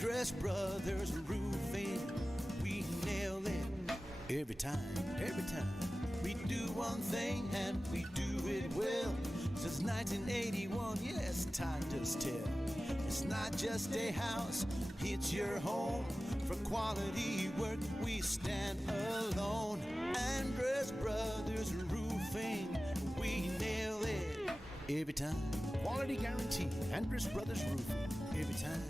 Andress Brothers Roofing, we nail it every time. We do one thing and we do it well. Since 1981, yes, time does tell. It's not just a house, it's your home. For quality work, we stand alone. Andress Brothers Roofing, we nail it every time. Quality guarantee, Andress Brothers Roofing, every time.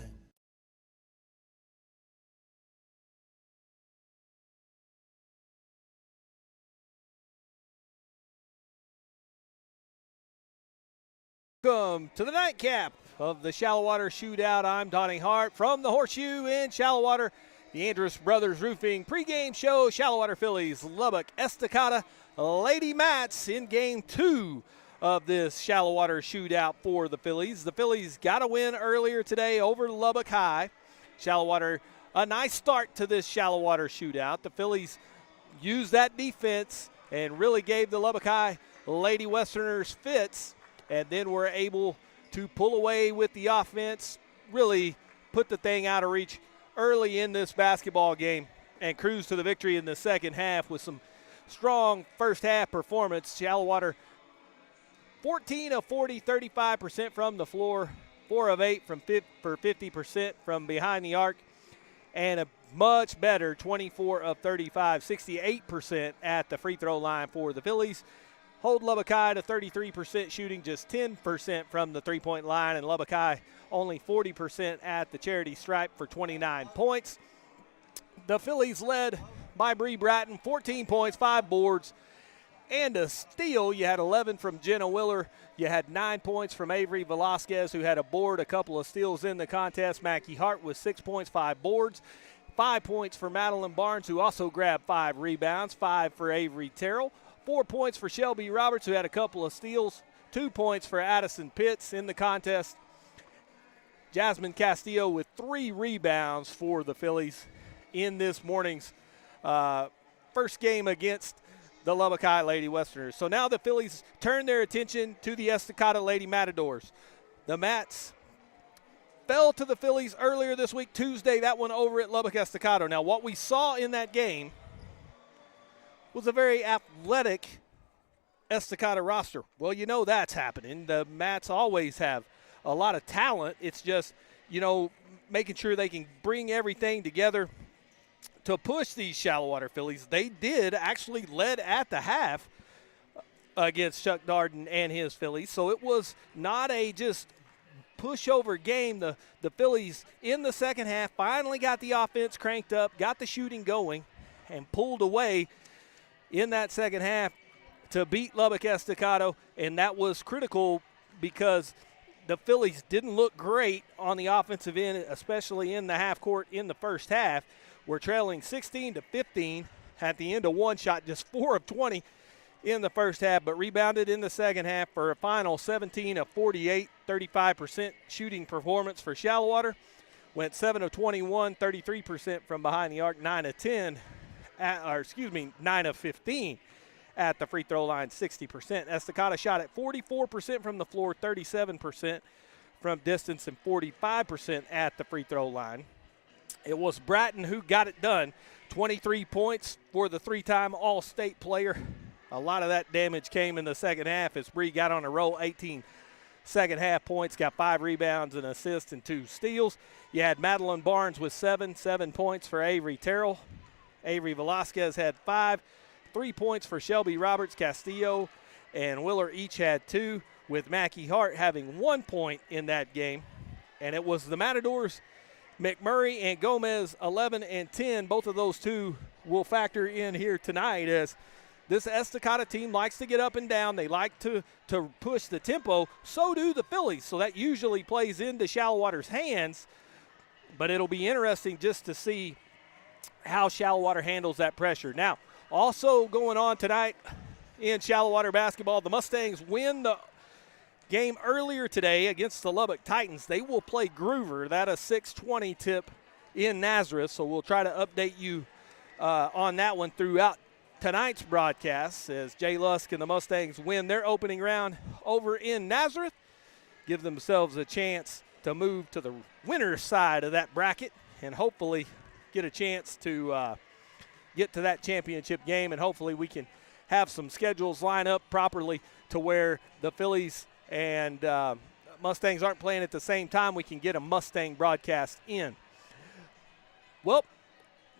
Welcome to the nightcap of the Shallowater Shootout. I'm Donnie Hart from the Horseshoe in Shallowater. The Andress Brothers Roofing pregame show. Shallowater Phillies, Lubbock, Estacado, Lady Mats in game 2 of this Shallowater Shootout for the Phillies. The Phillies got a win earlier today over Lubbock High. Shallowater, a nice start to this Shallowater Shootout. The Phillies used that defense and really gave the Lubbock High Lady Westerners fits, and then were able to pull away with the offense, really put the thing out of reach early in this basketball game, and cruise to the victory in the second half with some strong first half performance. Shallowater 14 of 40, 35% from the floor, 4 of 8 for 50% from behind the arc, and a much better 24 of 35, 68% at the free throw line for the Phillies. Hold Lubbock High to 33% shooting, just 10% from the three-point line, and Lubbock High only 40% at the charity stripe for 29 points. The Phillies led by Bree Bratton, 14 points, 5 boards, and a steal. You had 11 from Jenna Willer. You had 9 points from Avery Velasquez, who had a board, a couple of steals in the contest. Mackie Hart with 6 points, 5 boards. 5 points for Madeline Barnes, who also grabbed 5 rebounds. 5 for Avery Terrell. 4 points for Shelby Roberts, who had a couple of steals. 2 points for Addison Pitts in the contest. Jasmine Castillo with 3 rebounds for the Phillies in this morning's first game against the Lubbock High Lady Westerners. So now the Phillies turn their attention to the Estacado Lady Matadors. The Mats fell to the Phillies earlier this week, Tuesday, that one over at Lubbock Estacado. Now, what we saw in that game was a very athletic Estacado roster. Well, you know that's happening. The Mats always have a lot of talent. It's just, making sure they can bring everything together to push these Shallowater Phillies. They did actually led at the half against Chuck Darden and his Phillies, so it was not a just pushover game. The Phillies in the second half finally got the offense cranked up, got the shooting going, and pulled away in that second half to beat Lubbock Estacado, and that was critical because the Phillies didn't look great on the offensive end, especially in the half court in the first half. We're trailing 16-15 at the end of one shot, just 4 of 20 in the first half, but rebounded in the second half for a final 17 of 48, 35% shooting performance for Shallowater. Went 7 of 21, 33% from behind the arc, 9 of 15 at the free throw line, 60%. Estacado shot at 44% from the floor, 37% from distance, and 45% at the free throw line. It was Bratton who got it done. 23 points for the 3-time All-State player. A lot of that damage came in the second half as Bree got on a roll, 18 second half points, got 5 rebounds, an assist, and 2 steals. You had Madeline Barnes with 7 points for Avery Terrell. Avery Velasquez had 5. 3 points for Shelby Roberts, Castillo, and Willer each had 2, with Mackie Hart having 1 point in that game. And it was the Matadors, McMurray and Gomez, 11 and 10. Both of those two will factor in here tonight, as this Estacado team likes to get up and down. They like to push the tempo. So do the Phillies. So that usually plays into Shallowater's hands. But it'll be interesting just to see how Shallowater handles that pressure. Now, also going on tonight in Shallowater basketball, the Mustangs win the game earlier today against the Lubbock Titans. They will play Groover. That a 6:20 tip in Nazareth. So we'll try to update you on that one throughout tonight's broadcast as Jay Lusk and the Mustangs win their opening round over in Nazareth. Give themselves a chance to move to the winner's side of that bracket and hopefully get a chance to get to that championship game, and hopefully we can have some schedules line up properly to where the Phillies and Mustangs aren't playing at the same time. We can get a Mustang broadcast in. Well,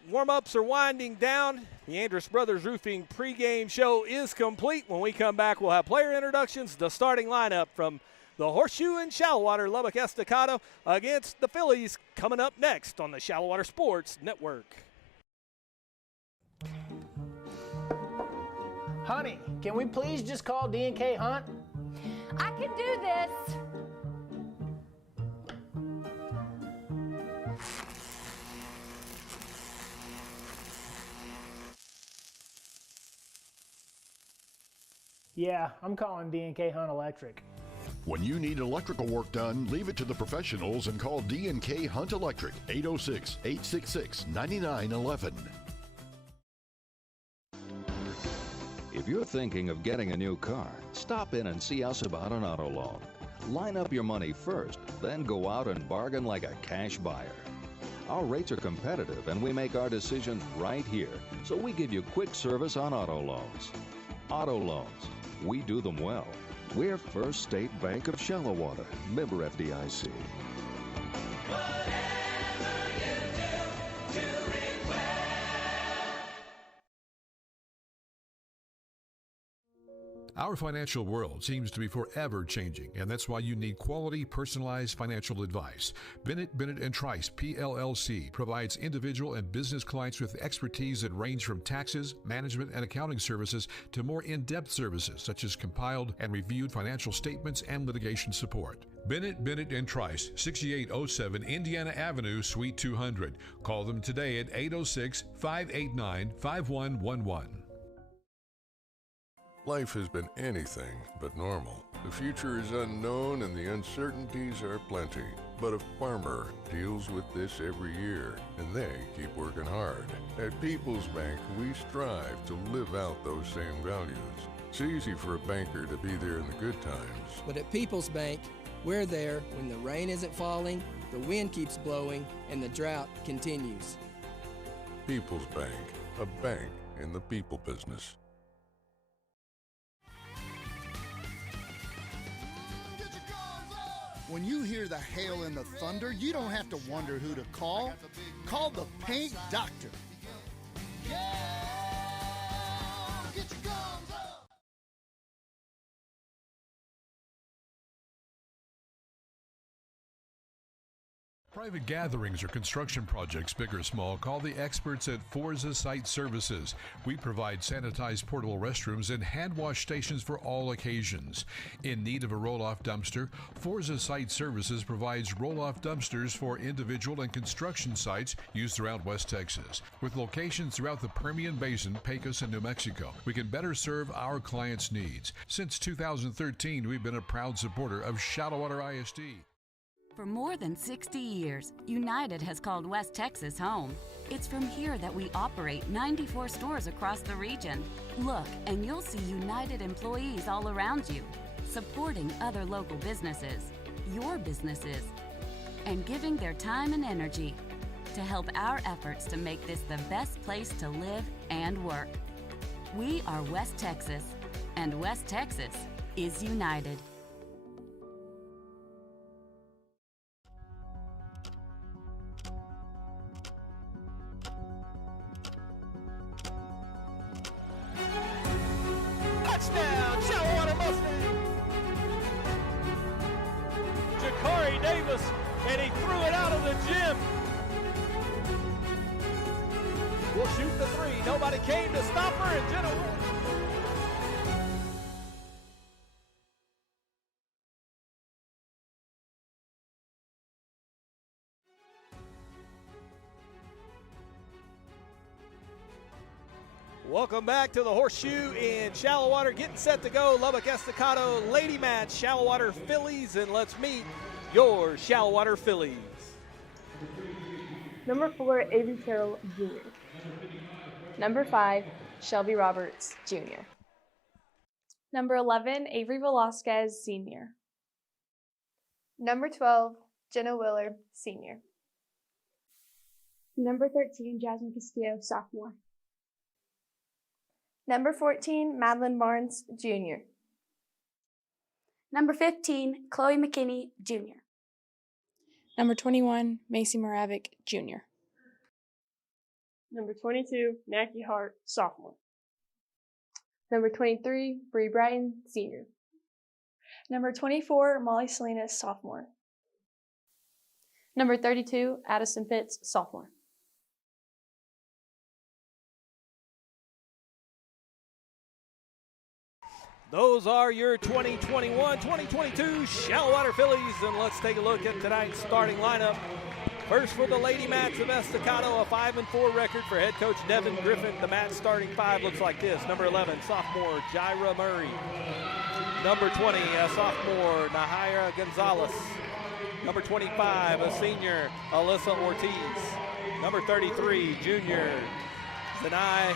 warm-ups are winding down. The Andrus Brothers Roofing pregame show is complete. When we come back, we'll have player introductions, the starting lineup from the Horseshoe and Shallowater Lubbock Estacado against the Phillies coming up next on the Shallowater Sports Network. Honey, can we please just call D&K Hunt? I can do this. Yeah, I'm calling D&K Hunt Electric. When you need electrical work done, leave it to the professionals and call D&K Hunt Electric, 806-866-9911. If you're thinking of getting a new car, stop in and see us about an auto loan. Line up your money first, then go out and bargain like a cash buyer. Our rates are competitive and we make our decisions right here, so we give you quick service on auto loans. Auto loans, we do them well. We're First State Bank of Shallowater, member FDIC. Our financial world seems to be forever changing, and that's why you need quality, personalized financial advice. Bennett Trice, PLLC, provides individual and business clients with expertise that range from taxes, management, and accounting services to more in-depth services such as compiled and reviewed financial statements and litigation support. Bennett Trice, 6807 Indiana Avenue, Suite 200. Call them today at 806-589-5111. Life has been anything but normal. The future is unknown and the uncertainties are plenty. But a farmer deals with this every year, and they keep working hard. At People's Bank, we strive to live out those same values. It's easy for a banker to be there in the good times. But at People's Bank, we're there when the rain isn't falling, the wind keeps blowing, and the drought continues. People's Bank, a bank in the people business. When you hear the hail and the thunder, you don't have to wonder who to call. Call the Paint Doctor. Yeah! Get your guns up! Private gatherings or construction projects, big or small, call the experts at Forza Site Services. We provide sanitized portable restrooms and hand wash stations for all occasions. In need of a roll-off dumpster, Forza Site Services provides roll-off dumpsters for individual and construction sites used throughout West Texas. With locations throughout the Permian Basin, Pecos, and New Mexico, we can better serve our clients' needs. Since 2013, we've been a proud supporter of Shallowater ISD. For more than 60 years, United has called West Texas home. It's from here that we operate 94 stores across the region. Look, and you'll see United employees all around you, supporting other local businesses, your businesses, and giving their time and energy to help our efforts to make this the best place to live and work. We are West Texas, and West Texas is United. Touchdown, Shallowater Mustang! Jakari Davis, and he threw it out of the gym. We'll shoot the three. Nobody came to stop her, and Jenna won. Welcome back to the Horseshoe in Shallowater. Getting set to go. Lubbock Estacado Lady Match, Shallowater Phillies, and let's meet your Shallowater Phillies. Number 4, Avery Carroll Jr. Number 5, Shelby Roberts Jr. Number 11, Avery Velasquez Sr. Number 12, Jenna Willard Sr. Number 13, Jasmine Castillo, sophomore. Number 14, Madeline Barnes, junior. Number 15, Chloe McKinney, junior. Number 21, Macy Moravik, junior. Number 22, Mackie Hart, sophomore. Number 23, Bree Brighton, senior. Number 24, Molly Salinas, sophomore. Number 32, Addison Pitts, sophomore. Those are your 2021-2022 Shallowater Phillies, and let's take a look at tonight's starting lineup. First for the Lady Mats of Estacado, a 5-4 record for head coach Devin Griffin. The Mats starting five looks like this. Number 11, sophomore Jaira Murray. Number 20, a sophomore Nahira Gonzalez. Number 25, a senior Alyssa Ortiz. Number 33, junior Zanai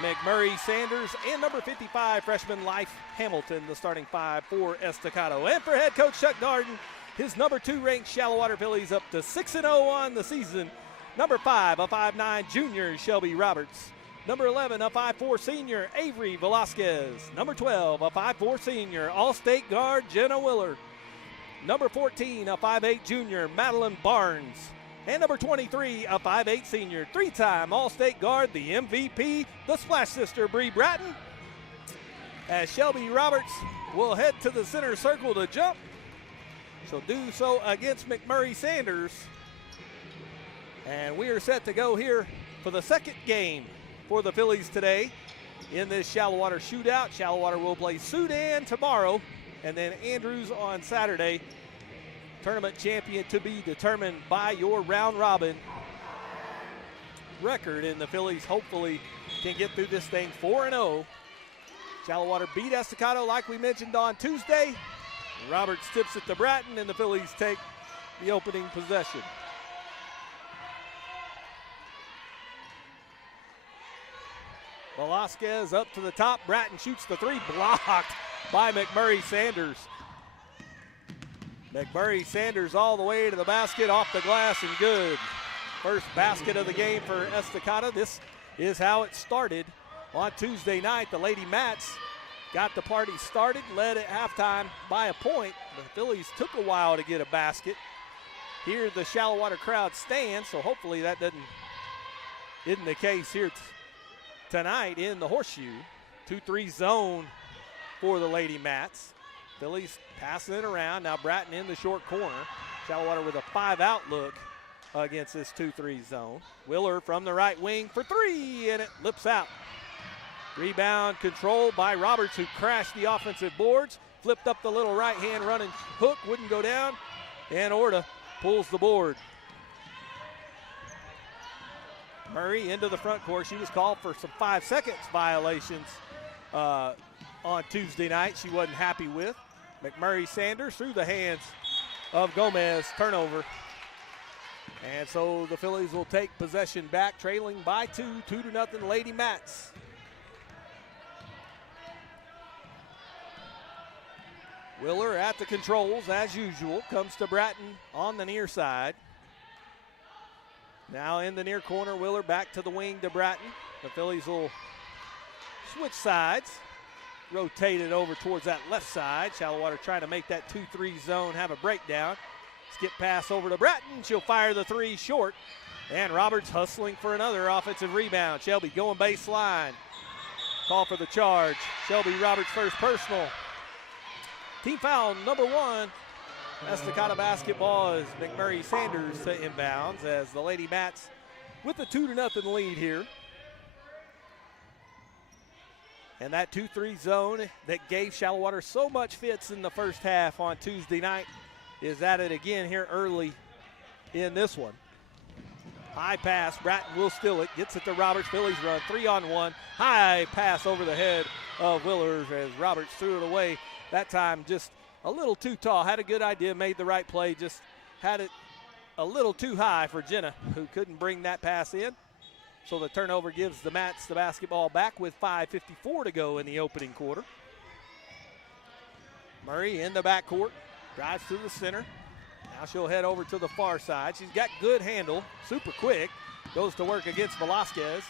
McMurray Sanders, and number 55, freshman Life Hamilton, the starting five for Estacado. And for head coach Chuck Darden, his number 2 ranked Shallowater Phillies up to 6-0 on the season. Number 5, a 5'9 junior Shelby Roberts. Number 11, a 5'4 senior Avery Velasquez. Number 12, a 5'4 senior All-State guard Jenna Willard. Number 14, a 5'8 junior Madeline Barnes. And number 23, a 5'8 senior, 3-time All-State guard, the MVP, the Splash Sister, Bree Bratton. As Shelby Roberts will head to the center circle to jump. She'll do so against McMurray Sanders. And we are set to go here for the second game for the Phillies today in this Shallowater shootout. Shallowater will play Sudan tomorrow, and then Andrews on Saturday. Tournament champion to be determined by your round robin record, and the Phillies hopefully can get through this thing 4-0. Shallowater beat Estacado like we mentioned on Tuesday. Roberts tips it to Bratton, and the Phillies take the opening possession. Velasquez up to the top. Bratton shoots the three, blocked by McMurray Sanders. McMurray Sanders all the way to the basket, off the glass, and good. First basket of the game for Estacado. This is how it started on Tuesday night. The Lady Mats got the party started, led at halftime by a point. The Phillies took a while to get a basket. Here the Shallowater crowd stands, so hopefully that isn't the case here tonight in the Horseshoe. 2-3 zone for the Lady Mats. Phillies passing it around. Now Bratton in the short corner. Shallowater with a 5-out look against this 2-3 zone. Willer from the right wing for three, and it lips out. Rebound controlled by Roberts, who crashed the offensive boards. Flipped up the little right-hand running hook, wouldn't go down, and Orta pulls the board. Murray into the front court. She was called for some 5 seconds violations on Tuesday night. She wasn't happy with. McMurray Sanders through the hands of Gomez, turnover. And so the Phillies will take possession back, trailing by 2-0 Lady Mats. Willer at the controls as usual, comes to Bratton on the near side. Now in the near corner, Willer back to the wing to Bratton. The Phillies will switch sides, rotate it over towards that left side. Shallowater trying to make that 2-3 zone have a breakdown. Skip pass over to Bratton. She'll fire the three short. And Roberts hustling for another offensive rebound. Shelby going baseline. Call for the charge. Shelby Roberts first personal. Team foul number 1. Estacado basketball is McMurray Sanders to inbounds as the Lady Mats with the 2-0 lead here. And that 2-3 zone that gave Shallowater so much fits in the first half on Tuesday night is at it again here early in this one. High pass, Bratton will steal it, gets it to Roberts. Phillies run 3-on-1. High pass over the head of Willers as Roberts threw it away. That time just a little too tall. Had a good idea, made the right play, just had it a little too high for Jenna, who couldn't bring that pass in. So the turnover gives the Mats the basketball back with 5:54 to go in the opening quarter. Murray in the backcourt, drives to the center. Now she'll head over to the far side. She's got good handle, super quick. goes to work against Velasquez.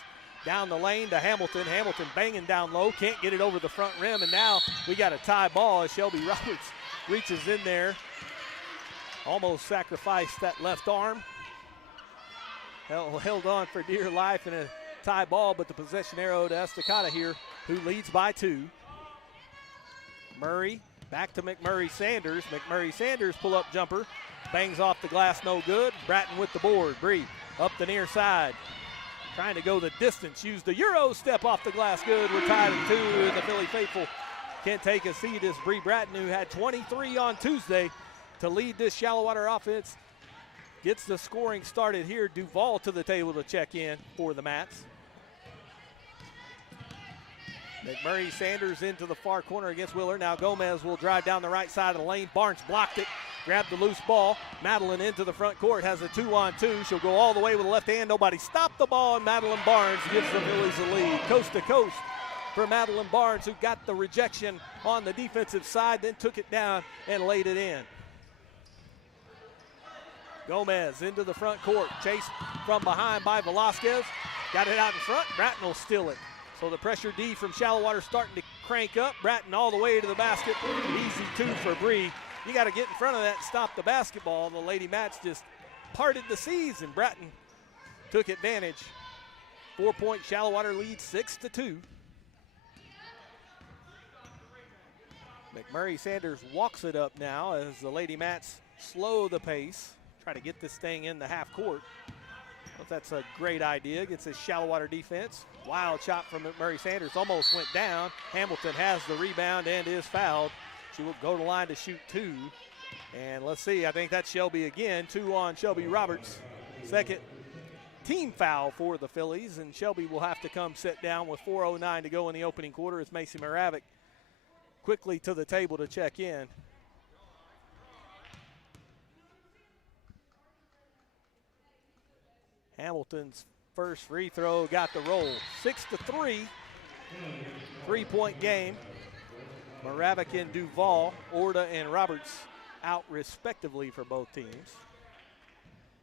Down the lane to Hamilton. Hamilton banging down low, can't get it over the front rim, and now we got a tie ball as Shelby Roberts reaches in there. Almost sacrificed that left arm. Held on for dear life in a tie ball, but the possession arrow to Estacado here, who leads by 2. Murray back to McMurray-Sanders. McMurray-Sanders pull-up jumper. Bangs off the glass, no good. Bratton with the board. Bree up the near side. Trying to go the distance. Used the Euro step off the glass. Good. We're tied at 2, and the Philly faithful can't take a seat as Bree Bratton, who had 23 on Tuesday to lead this Shallowater offense, gets the scoring started here. Duval to the table to check in for the Mats. McMurray-Sanders into the far corner against Willer. Now Gomez will drive down the right side of the lane. Barnes blocked it, grabbed the loose ball. Madeline into the front court, has a 2-on-2. She'll go all the way with the left hand. Nobody stopped the ball, and Madeline Barnes gives the Phillies the lead. Coast to coast for Madeline Barnes, who got the rejection on the defensive side, then took it down and laid it in. Gomez into the front court, chased from behind by Velasquez. Got it out in front, Bratton will steal it. So the pressure D from Shallowater starting to crank up. Bratton all the way to the basket. Easy 2 for Bree. You got to get in front of that and stop the basketball. The Lady Mats just parted the seas, and Bratton took advantage. 4-point Shallowater lead, 6-2. McMurray-Sanders walks it up now as the Lady Mats slow the pace. Try to get this thing in the half court. Well, that's a great idea against this Shallowater defense. Wild shot from McMurray-Sanders, almost went down. Hamilton has the rebound and is fouled. She will go to the line to shoot 2. And let's see, I think that's Shelby again. 2 on Shelby Roberts. Second team foul for the Phillies, and Shelby will have to come sit down with 4:09 to go in the opening quarter as Macy Moravik quickly to the table to check in. Hamilton's first free throw got the roll. 6-3, 3-point game. Moravik and Duval, Orta and Roberts out respectively for both teams.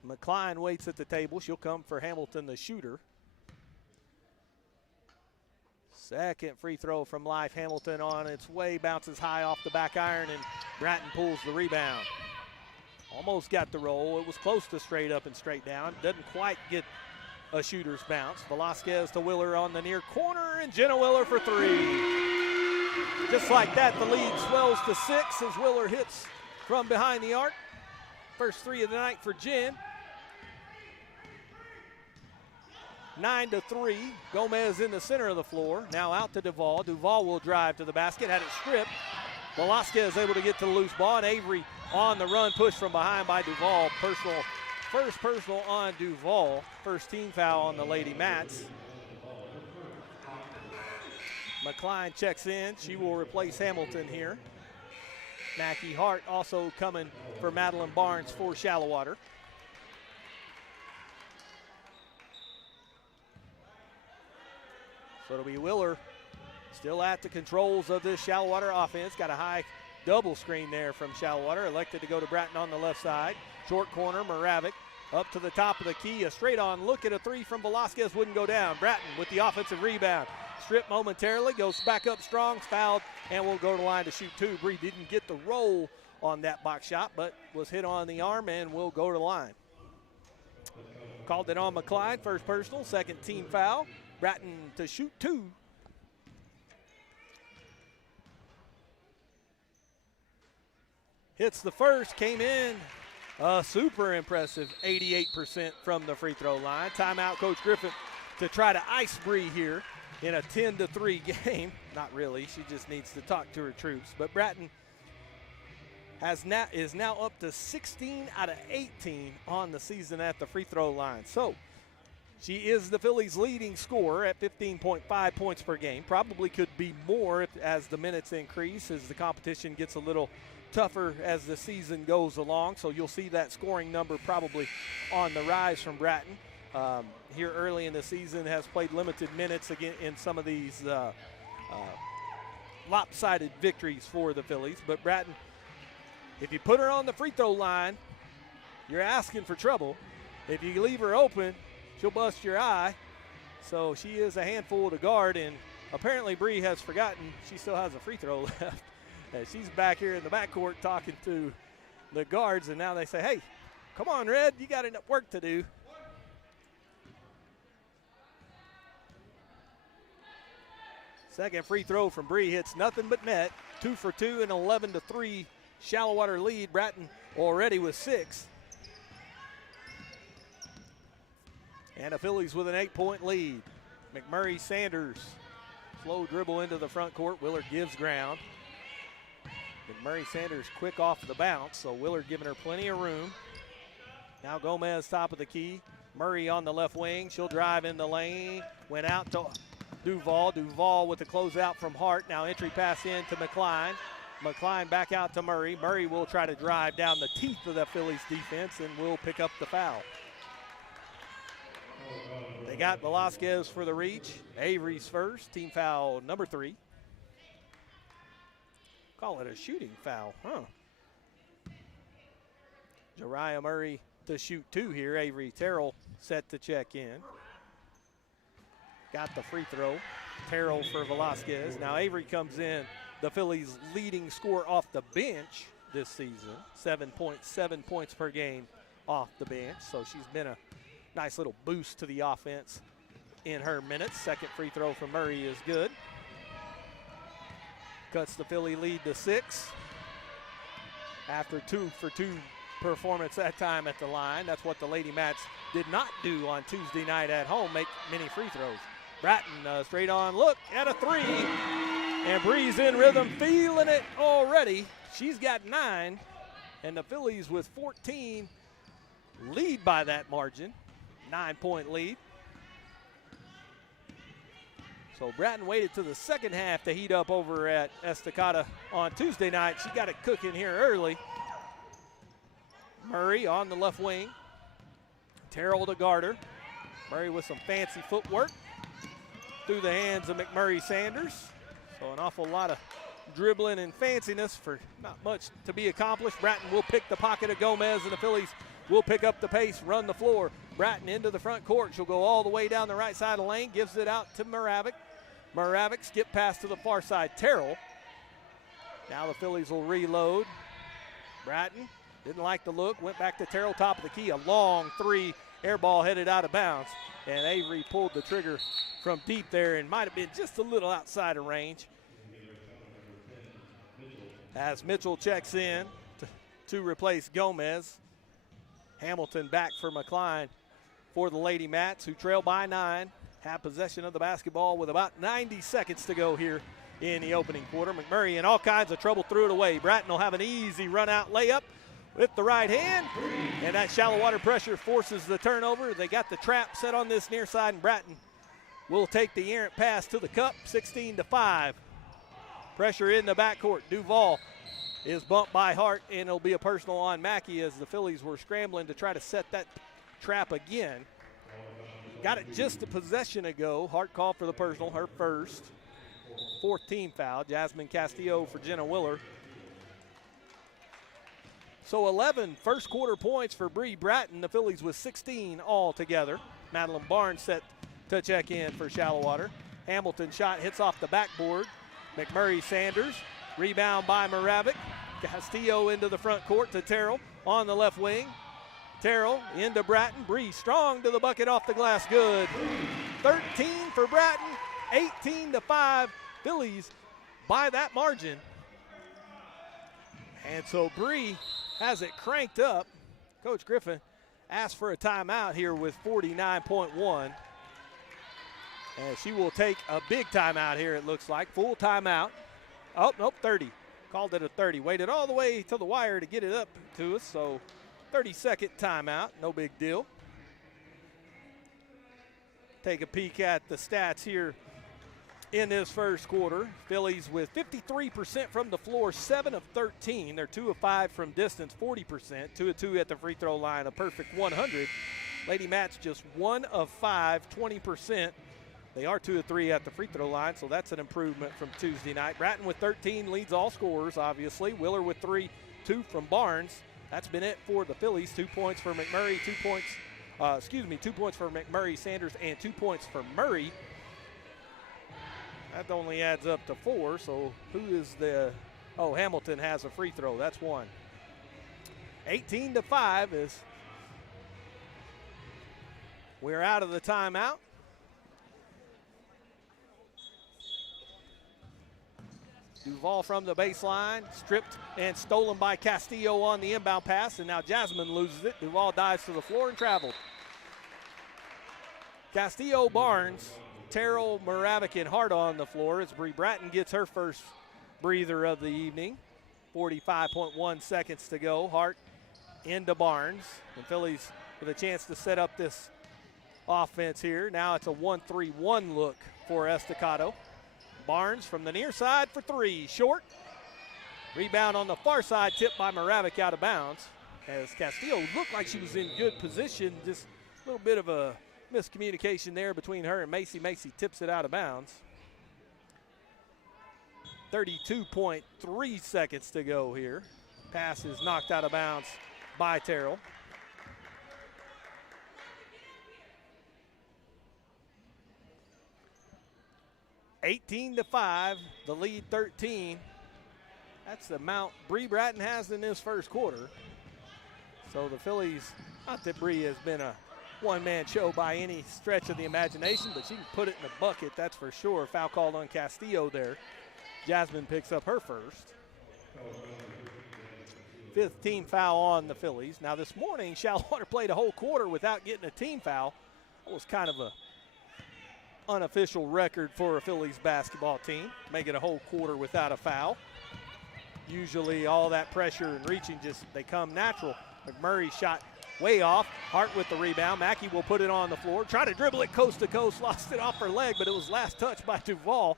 McCline waits at the table. She'll come for Hamilton, the shooter. Second free throw from Life. Hamilton on its way, bounces high off the back iron, and Bratton pulls the rebound. Almost got the roll. It was close to straight up and straight down. Doesn't quite get a shooter's bounce. Velasquez to Willer on the near corner, and Jenna Willer for 3. Just like that, the lead swells to 6 as Willer hits from behind the arc. First 3 of the night for Jen. 9-3. Gomez in the center of the floor. Now out to Duval. Duval will drive to the basket, had it stripped. Velasquez able to get to the loose ball, and Avery on the run, pushed from behind by Duval. First personal on Duval. First team foul on the Lady Mats. McCline checks in. She will replace Hamilton here. Mackie Hart also coming for Madeline Barnes for Shallowater. So it'll be Willer still at the controls of this Shallowater offense. Got a high double screen there from Shallowater. Elected to go to Bratton on the left side. Short corner, Moravik up to the top of the key. A straight on look at a 3 from Velasquez wouldn't go down. Bratton with the offensive rebound. Stripped momentarily, goes back up strong, fouled, and will go to the line to shoot 2. Bree didn't get the roll on that box shot, but was hit on the arm and will go to the line. Called it on McCline, first personal, second team foul. Bratton to shoot 2. Hits the first, came in super impressive, 88% from the free throw line. Timeout, Coach Griffin, to try to ice Bree here in a 10-3 game. Not really, she just needs to talk to her troops. But Bratton is now up to 16 out of 18 on the season at the free throw line. So she is the Phillies' leading scorer at 15.5 points per game. Probably could be more as the minutes increase, as the competition gets a little tougher as the season goes along. So you'll see that scoring number probably on the rise from Bratton. Here early in the season has played limited minutes again in some of these lopsided victories for the Phillies. But Bratton, if you put her on the free throw line, you're asking for trouble. If you leave her open, she'll bust your eye. So she is a handful to guard, and apparently Bree has forgotten she still has a free throw left. She's back here in the backcourt talking to the guards, and now they say, hey, come on, Red, you got enough work to do. Second free throw from Bree hits nothing but net. 2 for 2 and 11-3 Shallowater lead. Bratton already with 6. And the Phillies with an 8-point lead. McMurray Sanders, slow dribble into the front court. Willard gives ground. McMurray Sanders quick off the bounce, so Willard giving her plenty of room. Now Gomez top of the key. Murray on the left wing. She'll drive in the lane. Went out to Duval. Duval with the closeout from Hart. Now entry pass in to McCline. McCline back out to Murray. Murray will try to drive down the teeth of the Phillies defense and will pick up the foul. They got Velasquez for the reach. Avery's first. Team foul number 3. Call it a shooting foul, huh? Jariah Murray to shoot 2 here. Avery Terrell set to check in. Got the free throw. Terrell for Velasquez. Now Avery comes in, the Phillies' leading scorer off the bench this season. 7.7 points per game off the bench. So she's been a nice little boost to the offense in her minutes. Second free throw from Murray is good. Cuts the Philly lead to 6. After 2 for 2 performance that time at the line. That's what the Lady Mats did not do on Tuesday night at home, make many free throws. Bratton straight on look at a 3. And Bree's in rhythm, feeling it already. She's got 9. And the Phillies with 14 lead by that margin. 9-point lead. So Bratton waited to the second half to heat up over at Estacado on Tuesday night. She got it cooking here early. Murray on the left wing. Terrell to guard her. Murray with some fancy footwork through the hands of McMurray Sanders. So an awful lot of dribbling and fanciness for not much to be accomplished. Bratton will pick the pocket of Gomez, and the Phillies will pick up the pace, run the floor. Bratton into the front court. She'll go all the way down the right side of the lane, gives it out to Moravik. Moravik skip pass to the far side. Terrell. Now the Phillies will reload. Bratton didn't like the look, went back to Terrell, top of the key. A long 3, air ball headed out of bounds. And Avery pulled the trigger from deep there and might have been just a little outside of range. As Mitchell checks in to replace Gomez. Hamilton back for McCline for the Lady Mats, who trail by 9. Have possession of the basketball with about 90 seconds to go here in the opening quarter. McMurray in all kinds of trouble, threw it away. Bratton will have an easy run-out layup with the right hand, and that Shallowater pressure forces the turnover. They got the trap set on this near side, and Bratton will take the errant pass to the cup, 16-5. Pressure in the backcourt. Duval is bumped by Hart, and it'll be a personal on Mackey as the Phillies were scrambling to try to set that trap again. Got it just a possession ago. Hart called for the personal, her first. 4th team foul. Jasmine Castillo for Jenna Willard. So 11 first quarter points for Bree Bratton. The Phillies with 16 all together. Madeline Barnes set to check in for Shallowater. Hamilton shot hits off the backboard. McMurray Sanders. Rebound by Moravik. Castillo into the front court to Terrell on the left wing. Terrell into Bratton. Bree strong to the bucket off the glass. Good. 13 for Bratton. 18-5. Phillies by that margin. And so Bree has it cranked up. Coach Griffin asked for a timeout here with 49.1. And she will take a big timeout here, it looks like. Full timeout. Oh, nope, 30. Called it a 30. Waited all the way to the wire to get it up to us. So 30-second timeout. No big deal. Take a peek at the stats here in this first quarter. Phillies with 53% from the floor, 7 of 13. They're 2 of 5 from distance, 40%. 2 of 2 at the free throw line, a perfect 100. Lady Mats just 1 of 5, 20%. They are 2 of 3 at the free throw line, so that's an improvement from Tuesday night. Bratton with 13 leads all scorers, obviously. Willer with 3, 2 from Barnes. That's been it for the Phillies. 2 points for McMurray, 2 points 2 points for McMurray Sanders and 2 points for Murray. That only adds up to 4, so who is the, Hamilton has a free throw, that's 1. 18-5 is, we're out of the timeout. Duval from the baseline, stripped and stolen by Castillo on the inbound pass, and now Jasmine loses it. Duval dives to the floor and traveled. Castillo, Barnes, Terrell, Moravec, and Hart on the floor as Bree Bratton gets her first breather of the evening. 45.1 seconds to go. Hart into Barnes, and Phillies with a chance to set up this offense here. Now it's a 1-3-1 look for Estacado. Barnes from the near side for 3, short. Rebound on the far side, tipped by Moravec out of bounds. As Castillo looked like she was in good position, just a little bit of a miscommunication there between her and Macy. Macy tips it out of bounds. 32.3 seconds to go here. Pass is knocked out of bounds by Terrell. (18-5), the lead 13. That's the amount Bree Bratton has in this first quarter. So the Phillies, not that Bree has been a one-man show by any stretch of the imagination, but she can put it in the bucket, that's for sure. Foul called on Castillo there. Jasmine picks up her first. 5th team foul on the Phillies. Now this morning, Shallowater played a whole quarter without getting a team foul. That was kind of a unofficial record for a Phillies basketball team, making a whole quarter without a foul. Usually all that pressure and reaching, they come natural. McMurray shot way off. Hart with the rebound. Mackey will put it on the floor. Try to dribble it coast to coast. Lost it off her leg, but it was last touched by Duval.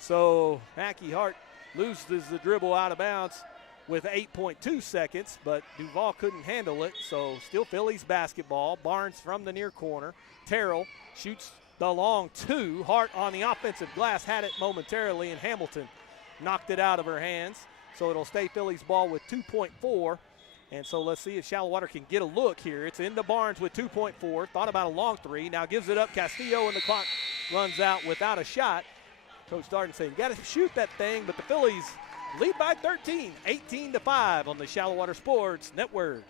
So Mackey Hart loses the dribble out of bounds with 8.2 seconds, but Duval couldn't handle it. So still Phillies basketball. Barnes from the near corner. Terrell shoots the long 2. Hart on the offensive glass had it momentarily, and Hamilton knocked it out of her hands. So it'll stay Phillies ball with 2.4. And so let's see if Shallowater can get a look here. It's into Barnes with 2.4. Thought about a long 3. Now gives it up Castillo, and the clock runs out without a shot. Coach Darden saying, got to shoot that thing, but the Phillies lead by 13, 18-5 on the Shallowater Sports Network.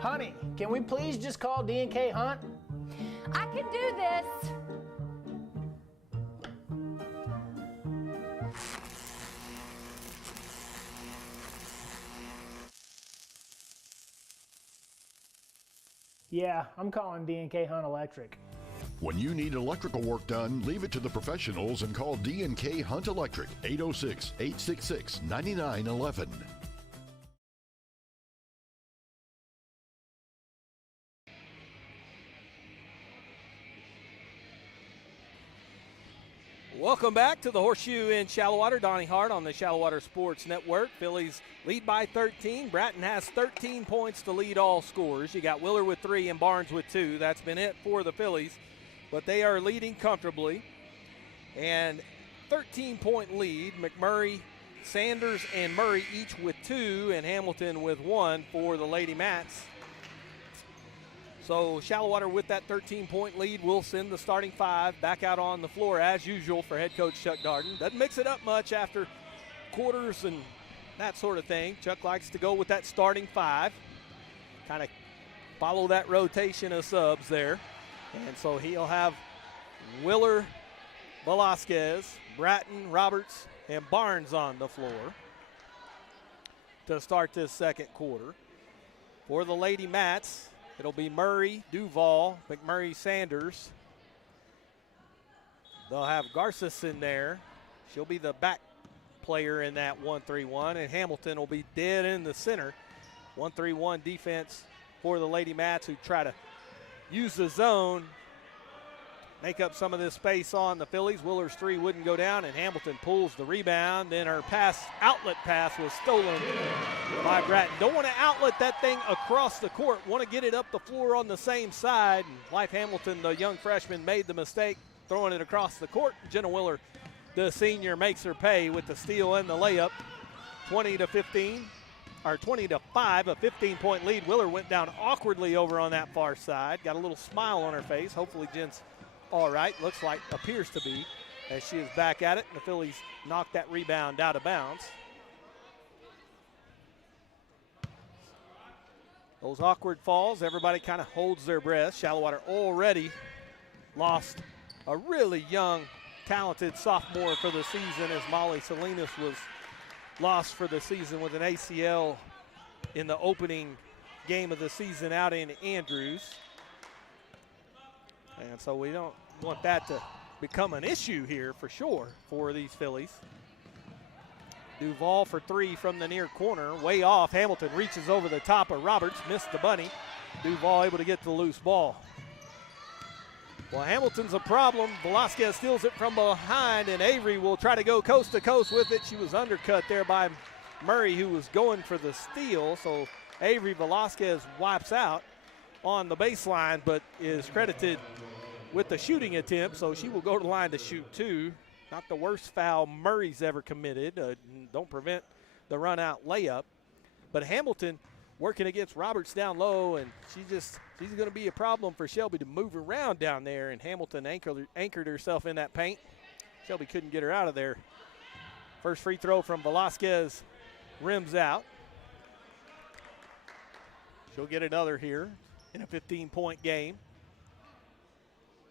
Honey, can we please just call D&K Hunt? I can do this. Yeah, I'm calling D&K Hunt Electric. When you need electrical work done, leave it to the professionals and call D&K Hunt Electric, 806-866-9911. Welcome back to the Horseshoe in Shallowater. Donnie Hart on the Shallowater Sports Network. Phillies lead by 13. Bratton has 13 points to lead all scorers. You got Willer with 3 and Barnes with 2. That's been it for the Phillies, but they are leading comfortably. And 13-point lead. McMurray, Sanders, and Murray each with 2, and Hamilton with 1 for the Lady Mats. So Shallowater with that 13-point lead will send the starting 5 back out on the floor as usual for head coach Chuck Darden. Doesn't mix it up much after quarters and that sort of thing. Chuck likes to go with that starting 5, kind of follow that rotation of subs there. And so he'll have Willer, Velasquez, Bratton, Roberts, and Barnes on the floor to start this second quarter. For the Lady Mats, it'll be Murray, Duval, McMurray, Sanders. They'll have Garces in there. She'll be the back player in that 1-3-1, and Hamilton will be dead in the center. 1-3-1 defense for the Lady Mats, who try to use the zone, make up some of this space on the Phillies. Willer's 3 wouldn't go down, and Hamilton pulls the rebound. Then her outlet pass was stolen by Bratton. Don't want to outlet that thing across the court. Want to get it up the floor on the same side. And Life Hamilton, the young freshman, made the mistake throwing it across the court. Jenna Willer, the senior, makes her pay with the steal and the layup. 20-15. 20-5, a 15-point lead. Willer went down awkwardly over on that far side. Got a little smile on her face. Hopefully Jen's all right. Appears to be, as she is back at it. And the Phillies knocked that rebound out of bounds. Those awkward falls, everybody kind of holds their breath. Shallowater already lost a really young, talented sophomore for the season, as Molly Salinas was lost for the season with an ACL in the opening game of the season out in Andrews. And so we don't want that to become an issue here for sure for these Phillies. Duval for three from the near corner, way off. Hamilton reaches over the top of Roberts, missed the bunny. Duval able to get the loose ball. Well, Hamilton's a problem. Velasquez steals it from behind, and Avery will try to go coast to coast with it. She was undercut there by Murray, who was going for the steal. So Avery Velasquez wipes out on the baseline, but is credited with the shooting attempt, so she will go to the line to shoot two. Not the worst foul Murray's ever committed. Don't prevent the run-out layup. But Hamilton working against Roberts down low, and she's going to be a problem for Shelby to move around down there, and Hamilton anchored herself in that paint. Shelby couldn't get her out of there. First free throw from Velasquez rims out. She'll get another here in a 15-point game.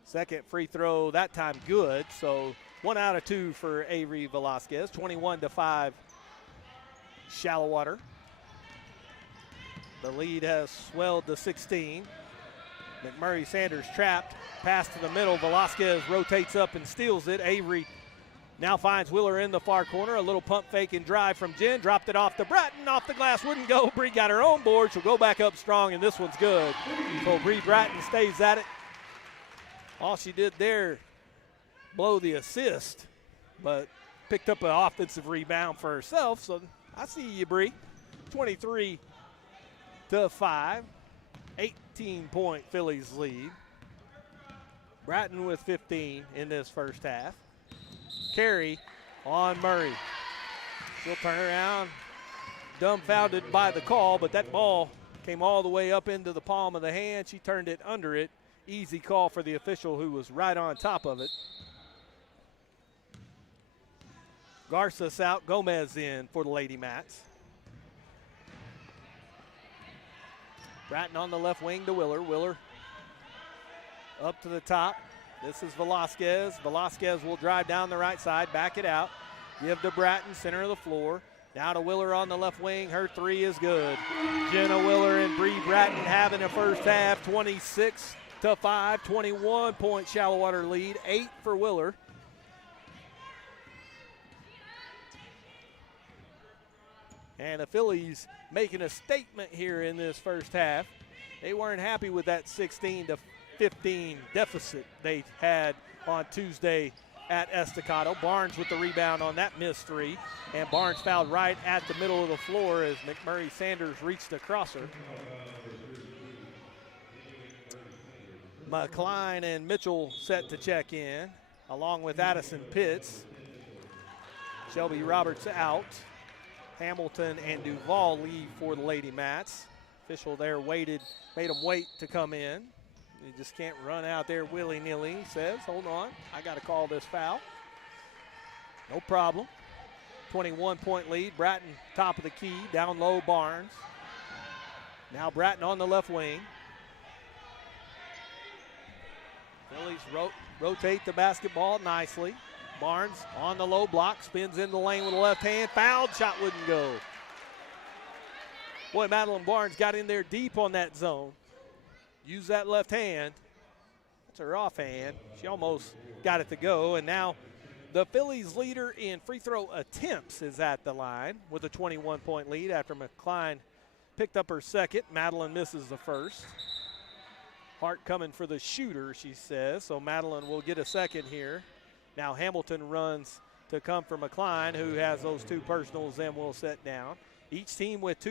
Second free throw that time good, so 1 out of 2 for Avery Velasquez. 21-5 Shallowater. The lead has swelled to 16. McMurray Sanders trapped. Pass to the middle. Velasquez rotates up and steals it. Avery now finds Willer in the far corner. A little pump fake and drive from Jen. Dropped it off to Bratton. Off the glass. Wouldn't go. Bree got her own board. She'll go back up strong, and this one's good. So Bree Bratton stays at it. All she did there, blow the assist, but picked up an offensive rebound for herself. So I see you, Bree. 23-5, 18-point Phillies lead. Bratton with 15 in this first half. Carry on Murray. She'll turn around, dumbfounded by the call, but that ball came all the way up into the palm of the hand. She turned it under it. Easy call for the official, who was right on top of it. Garces out, Gomez in for the Lady Mats. Bratton on the left wing to Willer. Willer up to the top. This is Velasquez. Velasquez will drive down the right side, back it out. Give to Bratton, center of the floor. Now to Willer on the left wing. Her three is good. Jenna Willer and Bree Bratton having a first half, 26-5, 21-point Shallowater lead, 8 for Willer. And the Phillies making a statement here in this first half. They weren't happy with that 16-15 deficit they had on Tuesday at Estacado. Barnes with the rebound on that missed three. And Barnes fouled right at the middle of the floor as McMurray Sanders reached across her. McCline and Mitchell set to check in, along with Addison Pitts. Shelby Roberts out. Hamilton and Duval leave for the Lady Mats. Official there made them wait to come in. You just can't run out there willy-nilly, he says. Hold on, I got to call this foul. No problem. 21-point lead. Bratton top of the key, down low Barnes. Now Bratton on the left wing. Phillies rotate the basketball nicely. Barnes on the low block, spins in the lane with the left hand. Fouled, shot wouldn't go. Boy, Madeline Barnes got in there deep on that zone. Used that left hand. That's her offhand. She almost got it to go. And now the Phillies leader in free throw attempts is at the line with a 21-point lead after McCline picked up her second. Madeline misses the first. Hart coming for the shooter, she says. So Madeline will get a second here. Now Hamilton runs to come for McCline, who has those two personals and will set down. Each team with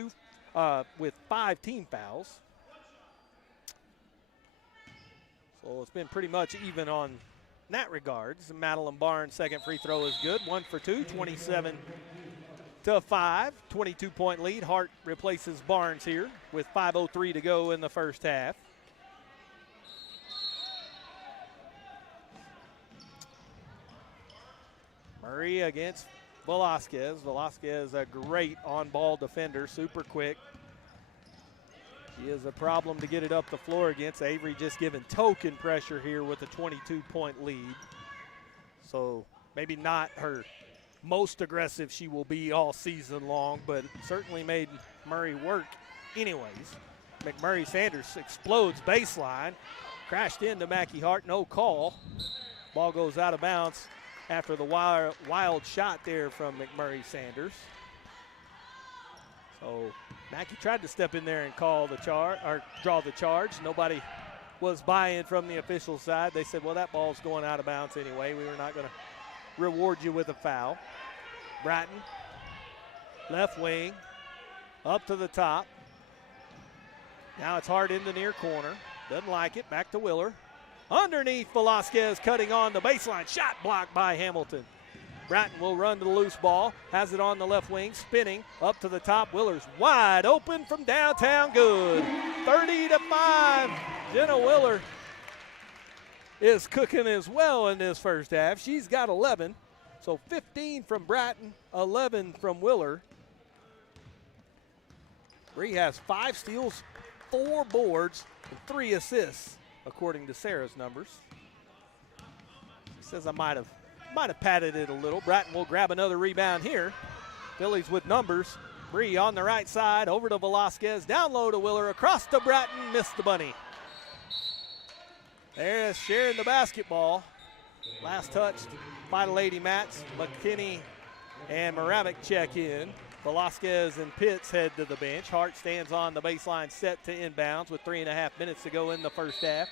5 team fouls. So it's been pretty much even on that regards. Madeline Barnes' second free throw is good. 1 for 2, 22-5, 22-point lead. Hart replaces Barnes here with 5:03 to go in the first half. Murray against Velasquez. Velasquez, a great on-ball defender, super quick. She is a problem to get it up the floor against. Avery just giving token pressure here with a 22-point lead. So maybe not her most aggressive she will be all season long, but certainly made Murray work anyways. McMurray Sanders explodes baseline. Crashed into Mackie Hart, no call. Ball goes out of bounds after the wild shot there from McMurray Sanders. So Mackie tried to step in there and call the charge or draw the charge. Nobody was buying from the official side. They said, well, that ball's going out of bounds anyway. We were not going to reward you with a foul. Bratton, left wing, up to the top. Now it's Hart in the near corner. Doesn't like it. Back to Willer. Underneath, Velasquez cutting on the baseline. Shot blocked by Hamilton. Bratton will run to the loose ball. Has it on the left wing, spinning up to the top. Willer's wide open from downtown. Good. 30-5. Jenna Willer is cooking as well in this first half. She's got 11. So 15 from Bratton, 11 from Willer. Bree has 5 steals, 4 boards, and 3 assists, according to Sarah's numbers. She says I might have padded it a little. Bratton will grab another rebound here. Phillies with numbers. Bree on the right side, over to Velasquez, down low to Willer, across to Bratton, missed the bunny. There's sharing the basketball. Last touch by the Lady Mats. McKinney and Moravec check in. Velasquez and Pitts head to the bench. Hart stands on the baseline set to inbounds with 3.5 minutes to go in the first half.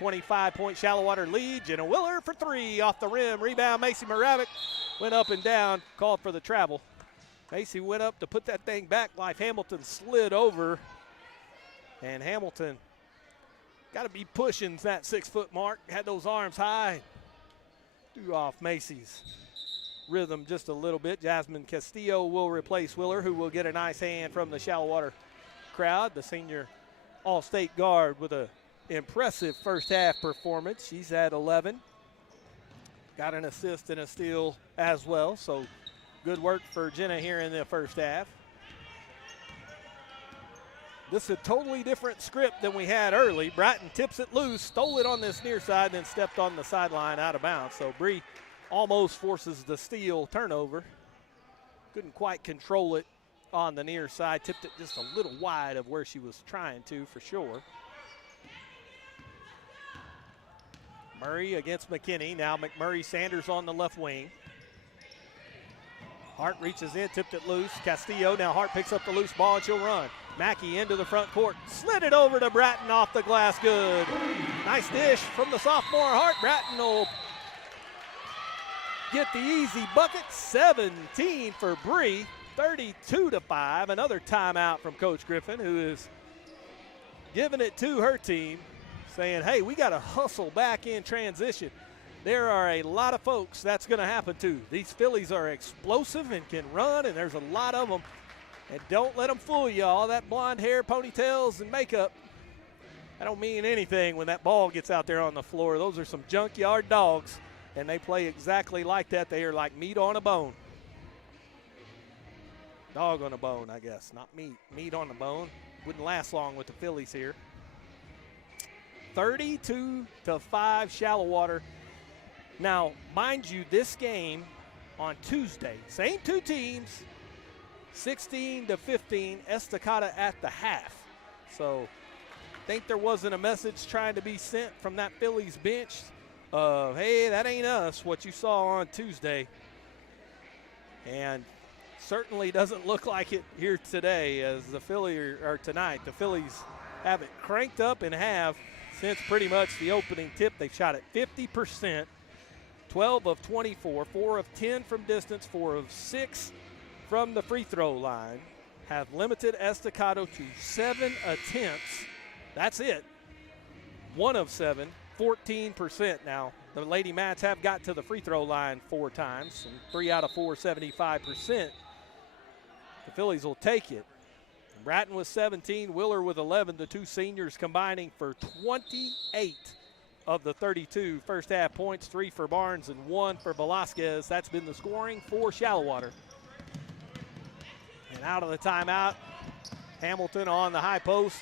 25-point Shallowater lead. Jenna Willer for 3 off the rim. Rebound, Macy Moravec went up and down, called for the travel. Macy went up to put that thing back. Life Hamilton slid over, and Hamilton got to be pushing that 6-foot mark. Had those arms high. Threw off Macy's rhythm just a little bit. Jasmine Castillo will replace Willer, who will get a nice hand from the Shallowater crowd. The senior All-State guard with a impressive first half performance. She's at 11. Got an assist and a steal as well. So good work for Jenna here in the first half. This is a totally different script than we had early. Bratton tips it loose, stole it on this near side, then stepped on the sideline out of bounds. So Bree almost forces the steal turnover. Couldn't quite control it on the near side. Tipped it just a little wide of where she was trying to, for sure. Murray against McKinney. Now McMurray Sanders on the left wing. Hart reaches in, tipped it loose. Castillo, now Hart picks up the loose ball and she'll run. Mackey into the front court, slid it over to Bratton off the glass, good. Nice dish from the sophomore Hart. Bratton will get the easy bucket. 17 for Bree, 32-5. Another timeout from Coach Griffin, who is giving it to her team, saying, hey, we got to hustle back in transition. There are a lot of folks that's going to happen to. These Phillies are explosive and can run, and there's a lot of them. And don't let them fool you. All that blonde hair, ponytails, and makeup, that don't mean anything when that ball gets out there on the floor. Those are some junkyard dogs, and they play exactly like that. They are like meat on a bone. Dog on a bone, I guess, not meat. Meat on the bone. Wouldn't last long with the Phillies here. 32-5 Shallowater. Now, mind you, this game on Tuesday, same two teams, 16-15, Estacado at the half. So I think there wasn't a message trying to be sent from that Phillies bench of, hey, that ain't us, what you saw on Tuesday. And certainly doesn't look like it here today as the tonight. The Phillies have it cranked up and have since pretty much the opening tip. They've shot at 50%, 12 of 24, 4 of 10 from distance, 4 of 6 from the free throw line. Have limited Estacado to 7 attempts. That's it. 1 of 7, 14% now. The Lady Mats have got to the free throw line 4 times, and 3 out of 4, 75%. The Phillies will take it. Bratton with 17, Willer with 11. The two seniors combining for 28 of the 32 first half points, 3 for Barnes and 1 for Velasquez. That's been the scoring for Shallowater. And out of the timeout, Hamilton on the high post.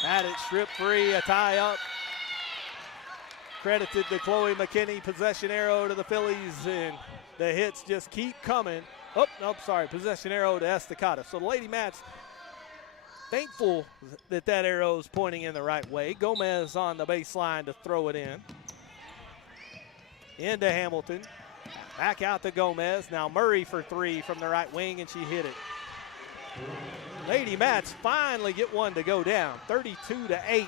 Had it stripped free, a tie up. Credited to Chloe McKinney, possession arrow to the Phillies, and the hits just keep coming. Oh, no, sorry, possession arrow to Estacado. So the Lady Mats thankful that that arrow is pointing in the right way. Gomez on the baseline to throw it in. Into Hamilton. Back out to Gomez. Now Murray for 3 from the right wing, and she hit it. Lady Mats finally get one to go down. 32-8.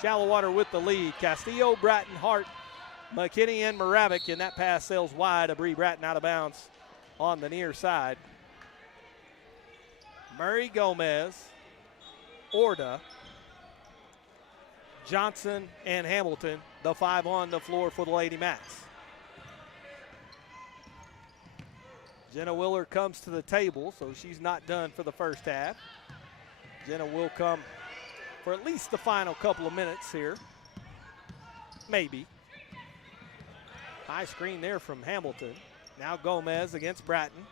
Shallowater with the lead. Castillo, Bratton, Hart, McKinney, and Moravec, and that pass sails wide to Bree Bratton out of bounds on the near side. Murray, Gomez, Orda, Johnson, and Hamilton, the 5 on the floor for the Lady Mats. Jenna Willer comes to the table, so she's not done for the first half. Jenna will come for at least the final couple of minutes here. Maybe. High screen there from Hamilton. Now Gomez against Bratton.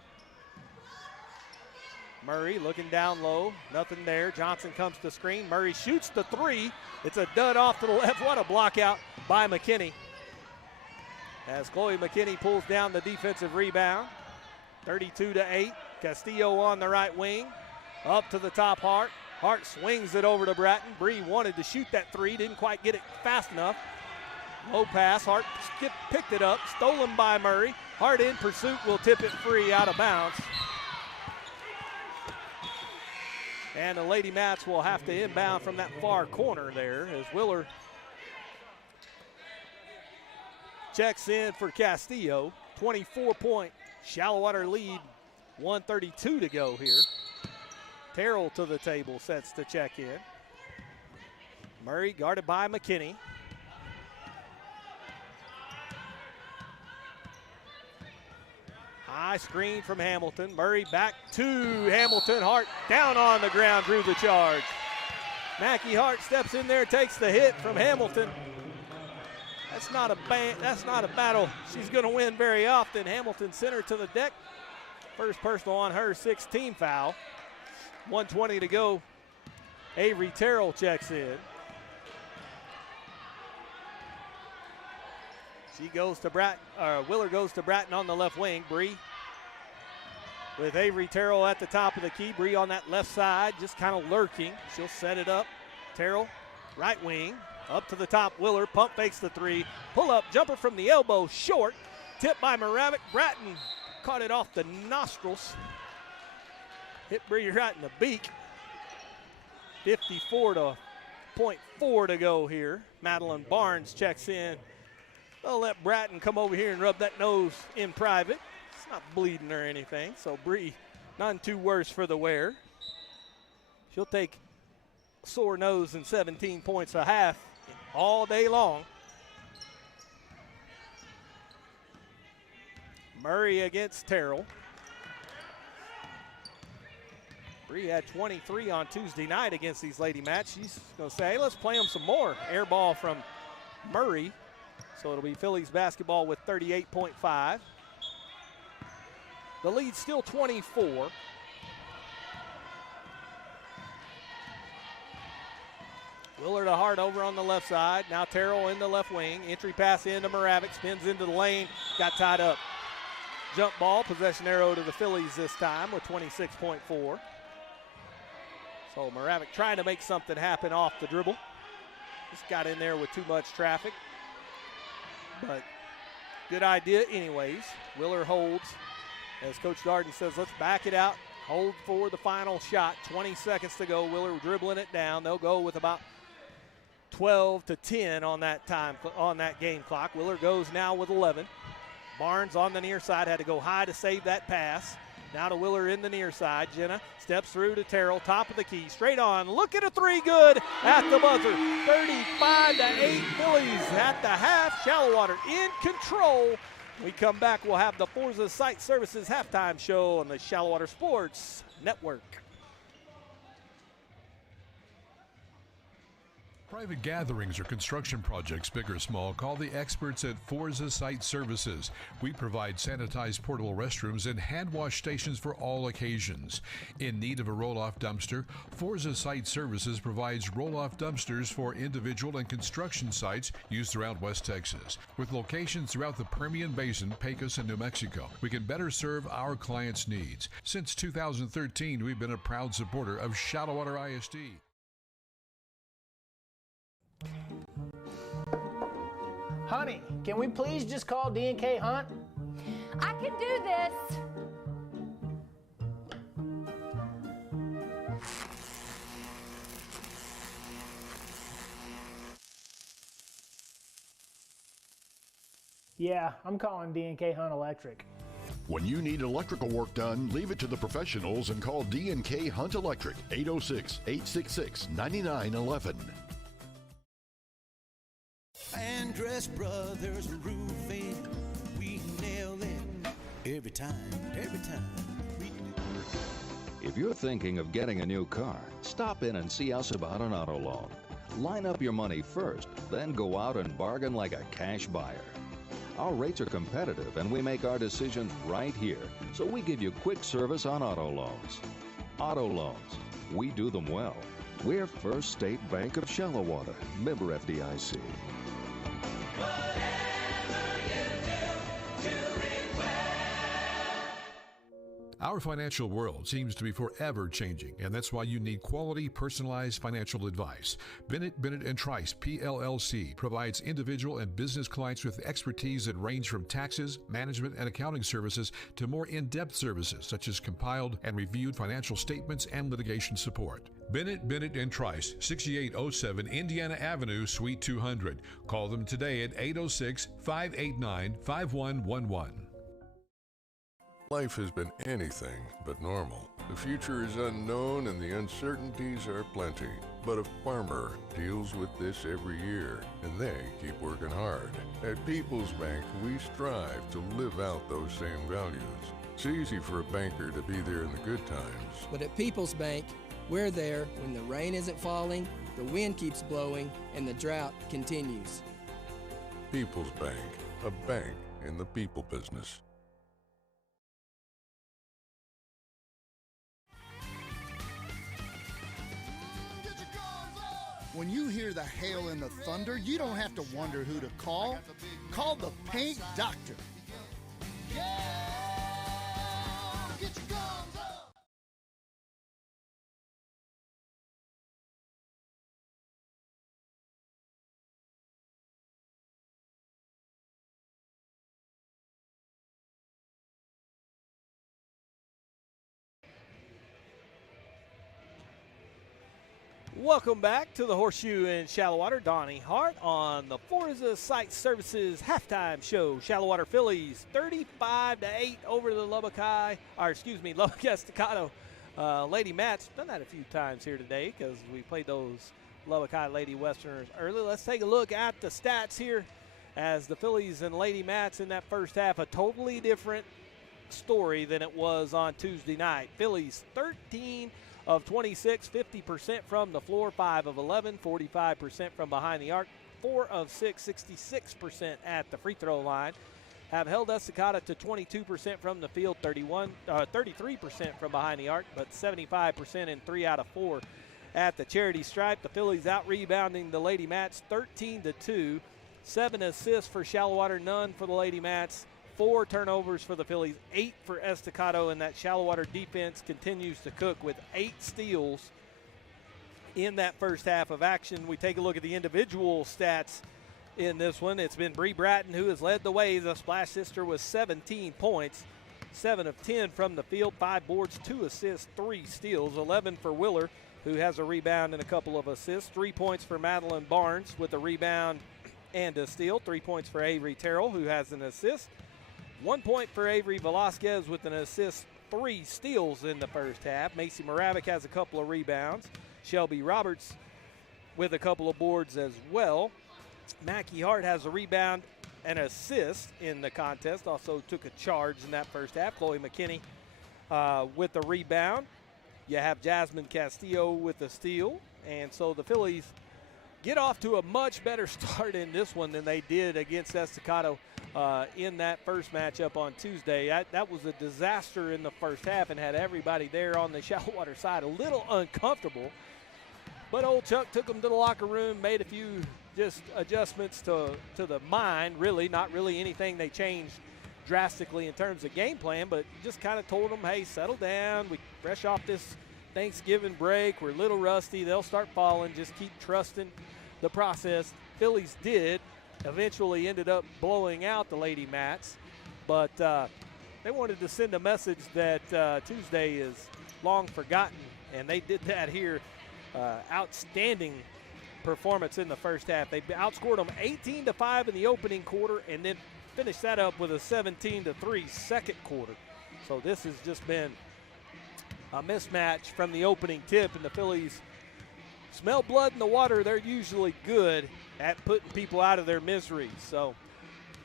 Murray looking down low, nothing there. Johnson comes to screen. Murray shoots the 3. It's a dud off to the left. What a block out by McKinney. As Chloe McKinney pulls down the defensive rebound. 32-8. Castillo on the right wing. Up to the top, Hart. Hart swings it over to Bratton. Bree wanted to shoot that 3, didn't quite get it fast enough. Low pass, Hart picked it up, stolen by Murray. Hart in pursuit will tip it free out of bounds. And the Lady Mats will have to inbound from that far corner there as Willer checks in for Castillo. 24-point Shallowater lead, 1:32 to go here. Terrell to the table, sets to check in. Murray guarded by McKinney. High screen from Hamilton. Murray back to Hamilton. Hart down on the ground, drew the charge. Mackie Hart steps in there, takes the hit from Hamilton. That's not a battle she's going to win very often. Hamilton sent her to the deck. First personal on her, 16 foul. 1:20 to go. Avery Terrell checks in. She goes to Willer goes to Bratton on the left wing. Bree with Avery Terrell at the top of the key. Bree on that left side, just kind of lurking. She'll set it up. Terrell, right wing, up to the top. Willer pump fakes the 3. Pull up, jumper from the elbow, short. Tipped by Moravec. Bratton caught it off the nostrils. Hit Bree right in the beak. 54.4 to go here. Madeline Barnes checks in. They'll let Bratton come over here and rub that nose in private. It's not bleeding or anything, so Bree, none too worse for the wear. She'll take a sore nose and 17 points a half all day long. Murray against Terrell. Bree had 23 on Tuesday night against these Lady Mats. She's going to say, hey, let's play them some more. Air ball from Murray. So it'll be Phillies basketball with 38.5. The lead's still 24. Willer to Hart over on the left side. Now Terrell in the left wing. Entry pass into Moravec. Spins into the lane. Got tied up. Jump ball. Possession arrow to the Phillies this time with 26.4. So Moravec trying to make something happen off the dribble. Just got in there with too much traffic. But good idea anyways. Willer holds. As Coach Darden says, let's back it out. Hold for the final shot. 20 seconds to go. Willer dribbling it down. They'll go with about 12-10 on that game clock. Willer goes now with 11. Barnes on the near side had to go high to save that pass. Now to Willer in the near side. Jenna steps through to Terrell, top of the key, straight on. Look at a 3, good at the buzzer. 35-8 Phillies at the half. Shallowater in control. We come back, we'll have the Forza Site Services halftime show on the Shallowater Sports Network. Private gatherings or construction projects, big or small, call the experts at Forza Site Services. We provide sanitized portable restrooms and hand wash stations for all occasions. In need of a roll-off dumpster, Forza Site Services provides roll-off dumpsters for individual and construction sites used throughout West Texas. With locations throughout the Permian Basin, Pecos, and New Mexico, we can better serve our clients' needs. Since 2013, we've been a proud supporter of Shallowater ISD. Honey, can we please just call D&K Hunt? I can do this. Yeah, I'm calling D&K Hunt Electric. When you need electrical work done, leave it to the professionals and call D&K Hunt Electric, 806-866-9911. Andress Brothers Roofing, we nail it every time we do. If you're thinking of getting a new car, stop in and see us about an auto loan. Line up your money first, then go out and bargain like a cash buyer. Our rates are competitive and we make our decisions right here, so we give you quick service on auto loans. Auto loans, we do them well. We're First State Bank of Shallowater, member FDIC. Our financial world seems to be forever changing, and that's why you need quality, personalized financial advice. Bennett & Trice, PLLC, provides individual and business clients with expertise that range from taxes, management, and accounting services to more in-depth services such as compiled and reviewed financial statements and litigation support. Bennett & Trice, 6807 Indiana Avenue, Suite 200. Call them today at 806-589-5111. Life has been anything but normal. The future is unknown and the uncertainties are plenty. But a farmer deals with this every year, and they keep working hard. At People's Bank, we strive to live out those same values. It's easy for a banker to be there in the good times. But at People's Bank, we're there when the rain isn't falling, the wind keeps blowing, and the drought continues. People's Bank, a bank in the people business. When you hear the hail and the thunder, you don't have to wonder who to call. Call the Paint Doctor. Get your guns up. Welcome back to the Horseshoe in Shallowater. Donnie Hart on the Forza Site Services halftime show. Shallowater Phillies 35-8 over the Lubbock Estacado Lady Mats. Done that a few times here today because we played those Lubbock High Lady Westerners early. Let's take a look at the stats here as the Phillies and Lady Mats in that first half. A totally different story than it was on Tuesday night. Phillies 13 of 26, 50% from the floor, 5 of 11, 45% from behind the arc, 4 of 6, 66% at the free throw line. Have held Estacado to 22% from the field, 33% from behind the arc, but 75% in 3 out of 4 at the charity stripe. The Phillies out-rebounding the Lady Mats 13-2, 7 assists for Shallowater, none for the Lady Mats. 4 turnovers for the Phillies, 8 for Estacado, and that Shallowater defense continues to cook with 8 steals in that first half of action. We take a look at the individual stats in this one. It's been Bree Bratton who has led the way. The Splash Sister with 17 points, 7 of 10 from the field, 5 boards, 2 assists, 3 steals, 11 for Willer, who has a rebound and a couple of assists, 3 points for Madeline Barnes with a rebound and a steal, 3 points for Avery Terrell, who has an assist, 1 point for Avery Velasquez with an assist, 3 steals in the first half. Macy Moravik has a couple of rebounds. Shelby Roberts with a couple of boards as well. Mackie Hart has a rebound an assist in the contest, also took a charge in that first half. Chloe McKinney with the rebound. You have Jasmine Castillo with the steal. And so the Phillies get off to a much better start in this one than they did against Estacado in that first matchup on Tuesday. That was a disaster in the first half and had everybody there on the Shallowater side a little uncomfortable. But old Chuck took them to the locker room, made a few just adjustments to the mind, really, not really anything they changed drastically in terms of game plan, but just kind of told them, hey, settle down. We fresh off this Thanksgiving break. We're a little rusty. They'll start falling. Just keep trusting the process. Phillies did. Eventually ended up blowing out the Lady Mats, but they wanted to send a message that Tuesday is long forgotten, and they did that here. Outstanding performance in the first half. They outscored them 18-5 in the opening quarter and then finished that up with a 17-3 second quarter. So this has just been a mismatch from the opening tip, and the Phillies smell blood in the water. They're usually good at putting people out of their misery. So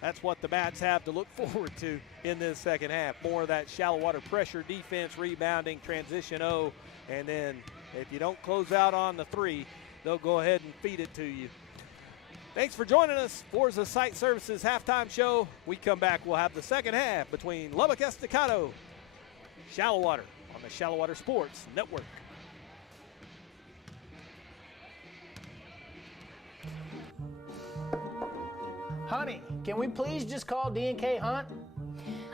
that's what the Mats have to look forward to in this second half. More of that shallow water pressure, defense, rebounding, transition O, and then if you don't close out on the three, they'll go ahead and feed it to you. Thanks for joining us. Forza Site Services halftime show. We come back, we'll have the second half between Lubbock Estacado, Shallowater on the Shallowater Sports Network. Honey, can we please just call D&K Hunt?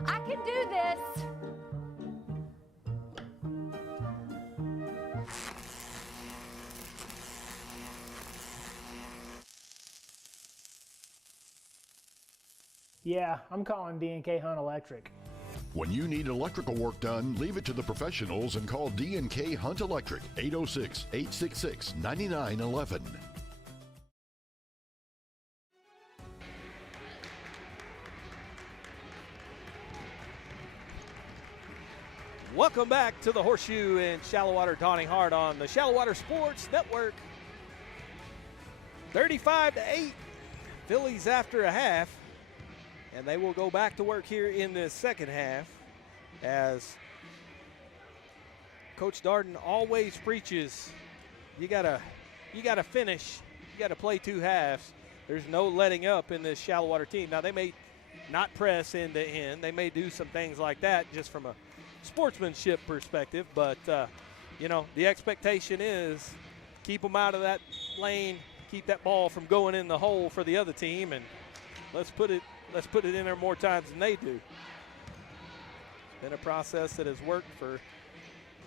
I can do this. Yeah, I'm calling D&K Hunt Electric. When you need electrical work done, leave it to the professionals and call D&K Hunt Electric, 806-866-9911. Welcome back to the Horseshoe in Shallowater. Donnie Hart on the Shallowater Sports Network. 35-8, Phillies after a half. And they will go back to work here in this second half as Coach Darden always preaches, you gotta finish, you gotta play two halves. There's no letting up in this Shallowater team. Now they may not press end to end. They may do some things like that just from a sportsmanship perspective, but you know, the expectation is keep them out of that lane, keep that ball from going in the hole for the other team, and let's put it in there more times than they do. It's been a process that has worked for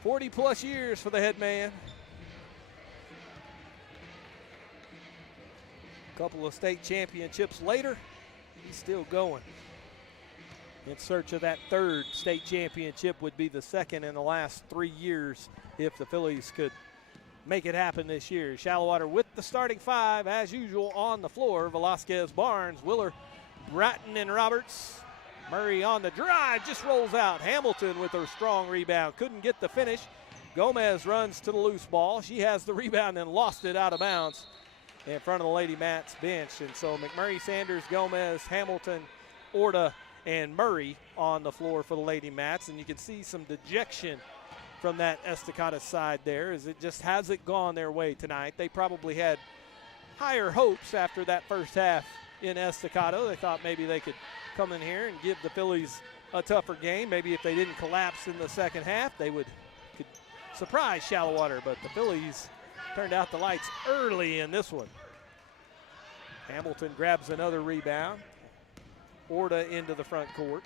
40 plus years for the head man. A couple of state championships later, he's still going. In search of that third state championship, would be the second in the last 3 years if the Phillies could make it happen this year. Shallowater with the starting five, as usual, on the floor. Velasquez, Barnes, Willer, Bratton, and Roberts. Murray on the drive, just rolls out. Hamilton with her strong rebound. Couldn't get the finish. Gomez runs to the loose ball. She has the rebound and lost it out of bounds in front of the Lady Mats bench. And so McMurray, Sanders, Gomez, Hamilton, Orta, and Murray on the floor for the Lady Mats. And you can see some dejection from that Estacado side there, as it just hasn't gone their way tonight. They probably had higher hopes after that first half in Estacado. They thought maybe they could come in here and give the Phillies a tougher game. Maybe if they didn't collapse in the second half, they could surprise Shallowater, but the Phillies turned out the lights early in this one. Hamilton grabs another rebound. Orta into the front court.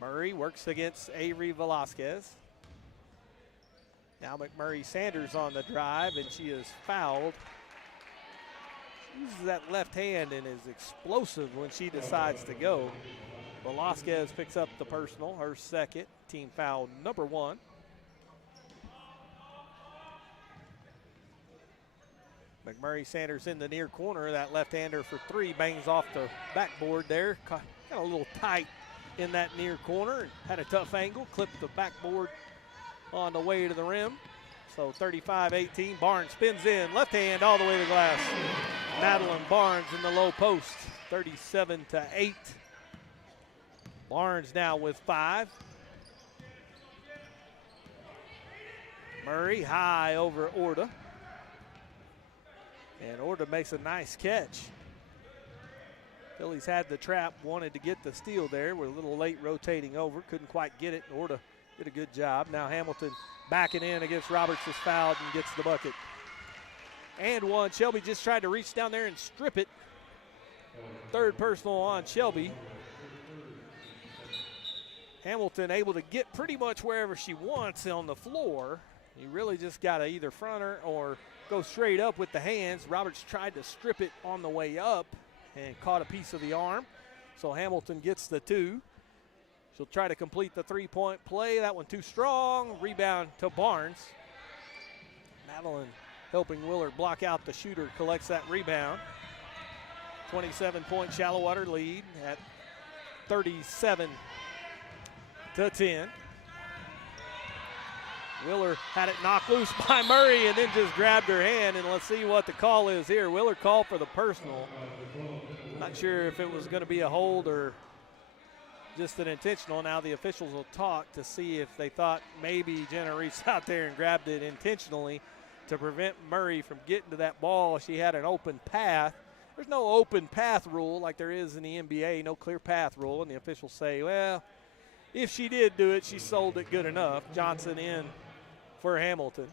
Murray works against Avery Velasquez. Now McMurray Sanders on the drive, and she is fouled. She uses that left hand and is explosive when she decides to go. Velasquez picks up the personal, her second, team foul number 1. McMurray Sanders in the near corner. That left-hander for 3 bangs off the backboard there. Got a little tight in that near corner. Had a tough angle, clipped the backboard on the way to the rim. So 35-18. Barnes spins in, left hand all the way to the glass. Madeline Barnes in the low post, 37-8. Barnes now with 5. Murray high over Orta. And Orta makes a nice catch. Phillies had the trap, wanted to get the steal there. We're a little late rotating over, couldn't quite get it. Orta did a good job. Now Hamilton backing in against Roberts is fouled and gets the bucket. And one. Shelby just tried to reach down there and strip it. Third personal on Shelby. Hamilton able to get pretty much wherever she wants on the floor. You really just got to either front her or go straight up with the hands. Roberts tried to strip it on the way up and caught a piece of the arm. So Hamilton gets the 2. She'll try to complete the 3-point play. That one too strong. Rebound to Barnes. Madeline helping Willard block out the shooter, collects that rebound. 27-point Shallowater lead at 37-10. Willard had it knocked loose by Murray and then just grabbed her hand, and let's see what the call is here. Willard called for the personal. Not sure if it was going to be a hold or just an intentional. Now the officials will talk to see if they thought maybe Jenna reached out there and grabbed it intentionally to prevent Murray from getting to that ball. She had an open path. There's no open path rule like there is in the NBA, no clear path rule, and the officials say, well, if she did do it, she sold it good enough. Johnson in for Hamilton.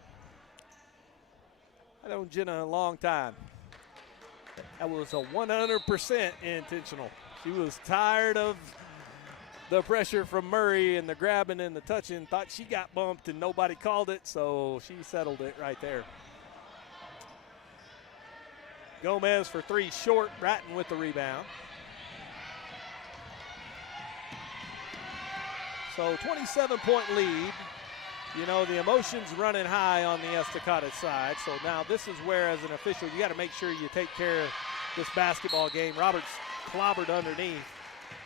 I known Jenna a long time. That was a 100% intentional. She was tired of the pressure from Murray and the grabbing and the touching, thought she got bumped and nobody called it, so she settled it right there. Gomez for 3 short, Bratton with the rebound. So 27-point lead. You know, the emotions running high on the Estacado side. So now this is where, as an official, you got to make sure you take care of this basketball game. Roberts clobbered underneath.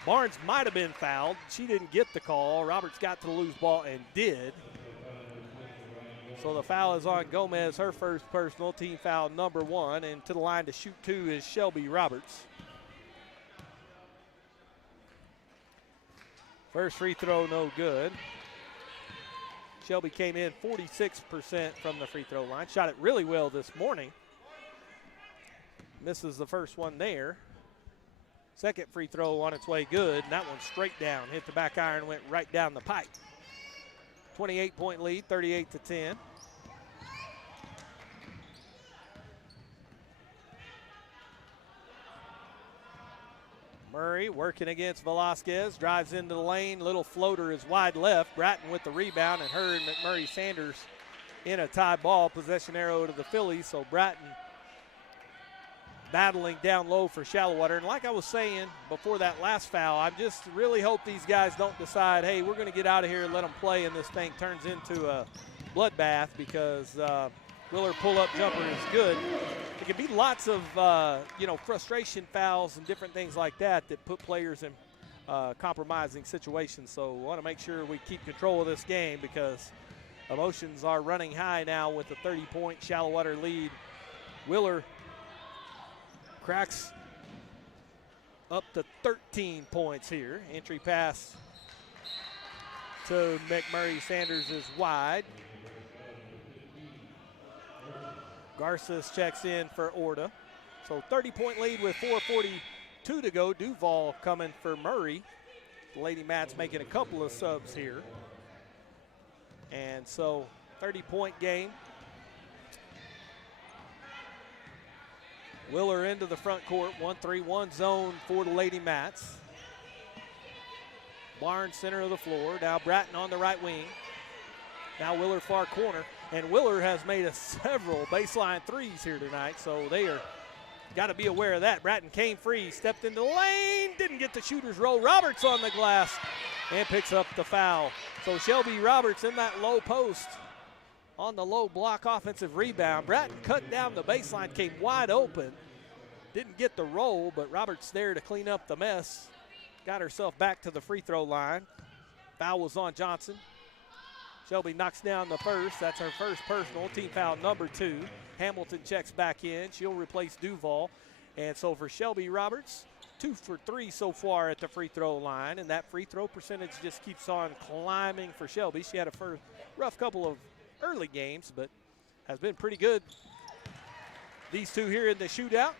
Barnes might have been fouled. She didn't get the call. Roberts got to the loose ball and did. So the foul is on Gomez, her first personal, team foul number 1. And to the line to shoot 2 is Shelby Roberts. First free throw, no good. Shelby came in 46% from the free throw line. Shot it really well this morning. Misses the first one there. Second free throw on its way good, and that one straight down. Hit the back iron, went right down the pipe. 28-point lead, 38-10. Murray working against Velasquez, drives into the lane, little floater is wide left. Bratton with the rebound, and her and McMurray Sanders in a tie ball. Possession arrow to the Phillies, so Bratton battling down low for Shallowater. And like I was saying before that last foul, I just really hope these guys don't decide, hey, we're going to get out of here and let them play, and this thing turns into a bloodbath, because Willard pull-up jumper is good. There can be lots of, frustration fouls and different things like that put players in compromising situations. So we want to make sure we keep control of this game, because emotions are running high now with a 30-point Shallowater lead. Willard cracks up to 13 points here. Entry pass to McMurray Sanders is wide. Garces checks in for Orta. So 30-point lead with 4:42 to go. Duval coming for Murray. The Lady Mats making a couple of subs here. And so 30-point game. Willer into the front court. 1-3-1 zone for the Lady Mats. Barnes center of the floor. Now Bratton on the right wing. Now Willer far corner. And Willer has made several baseline threes here tonight, so they are got to be aware of that. Bratton came free, stepped into the lane, didn't get the shooter's roll. Roberts on the glass and picks up the foul. So Shelby Roberts in that low post on the low block offensive rebound. Bratton cut down the baseline, came wide open. Didn't get the roll, but Roberts there to clean up the mess. Got herself back to the free throw line. Foul was on Johnson. Shelby knocks down the first. That's her first personal. Team foul number 2. Hamilton checks back in. She'll replace Duval. And so for Shelby Roberts, 2 for 3 so far at the free throw line. And that free throw percentage just keeps on climbing for Shelby. She had a rough couple of early games, but has been pretty good. These two here in the shootout.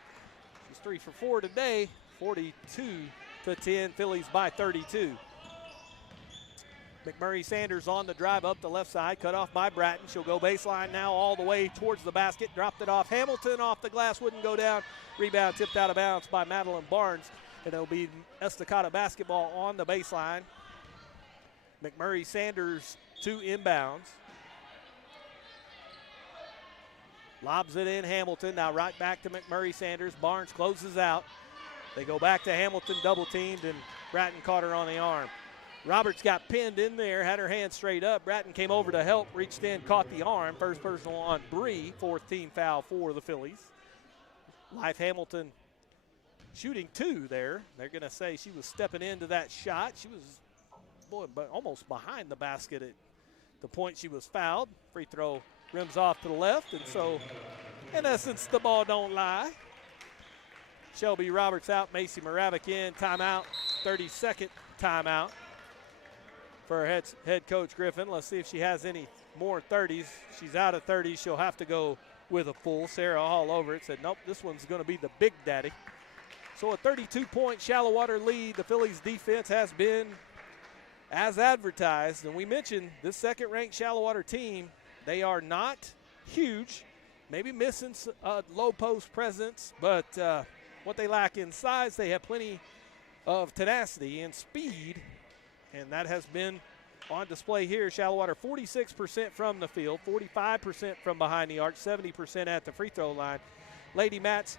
She's 3 for 4 today. 42-10. Phillies by 32. McMurray Sanders on the drive up the left side, cut off by Bratton. She'll go baseline now all the way towards the basket. Dropped it off. Hamilton off the glass, wouldn't go down. Rebound tipped out of bounds by Madeline Barnes. And it'll be Estacado basketball on the baseline. McMurray Sanders to inbounds. Lobs it in Hamilton. Now right back to McMurray Sanders. Barnes closes out. They go back to Hamilton, double teamed, and Bratton caught her on the arm. Roberts got pinned in there, had her hand straight up. Bratton came over to help, reached in, caught the arm. First personal on Bree, 4th team foul for the Phillies. Life Hamilton shooting 2 there. They're going to say she was stepping into that shot. She was almost behind the basket at the point she was fouled. Free throw rims off to the left, and so in essence, the ball don't lie. Shelby Roberts out, Macy Moravec in, timeout, 32nd timeout for head coach Griffin. Let's see if she has any more 30s. She's out of 30s. She'll have to go with a full. Sarah all over it said, nope, this one's going to be the big daddy. So a 32-point Shallowater lead. The Phillies defense has been as advertised. And we mentioned this second-ranked Shallowater team, they are not huge, maybe missing low post presence, but what they lack in size, they have plenty of tenacity and speed. And that has been on display here. Shallowater 46% from the field, 45% from behind the arc, 70% at the free throw line. Lady Mats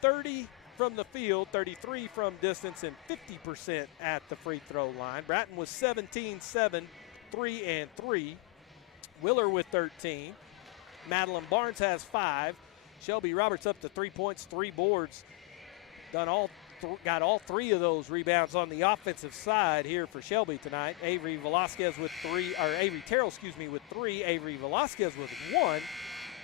30 from the field, 33 from distance, and 50% at the free throw line. Bratton was 17-7, 3-3. Willer with 13. Madeline Barnes has 5. Shelby Roberts up to 3 points, 3 boards. Got all 3 of those rebounds on the offensive side here for Shelby tonight. Avery Terrell, with 3. Avery Velasquez with 1.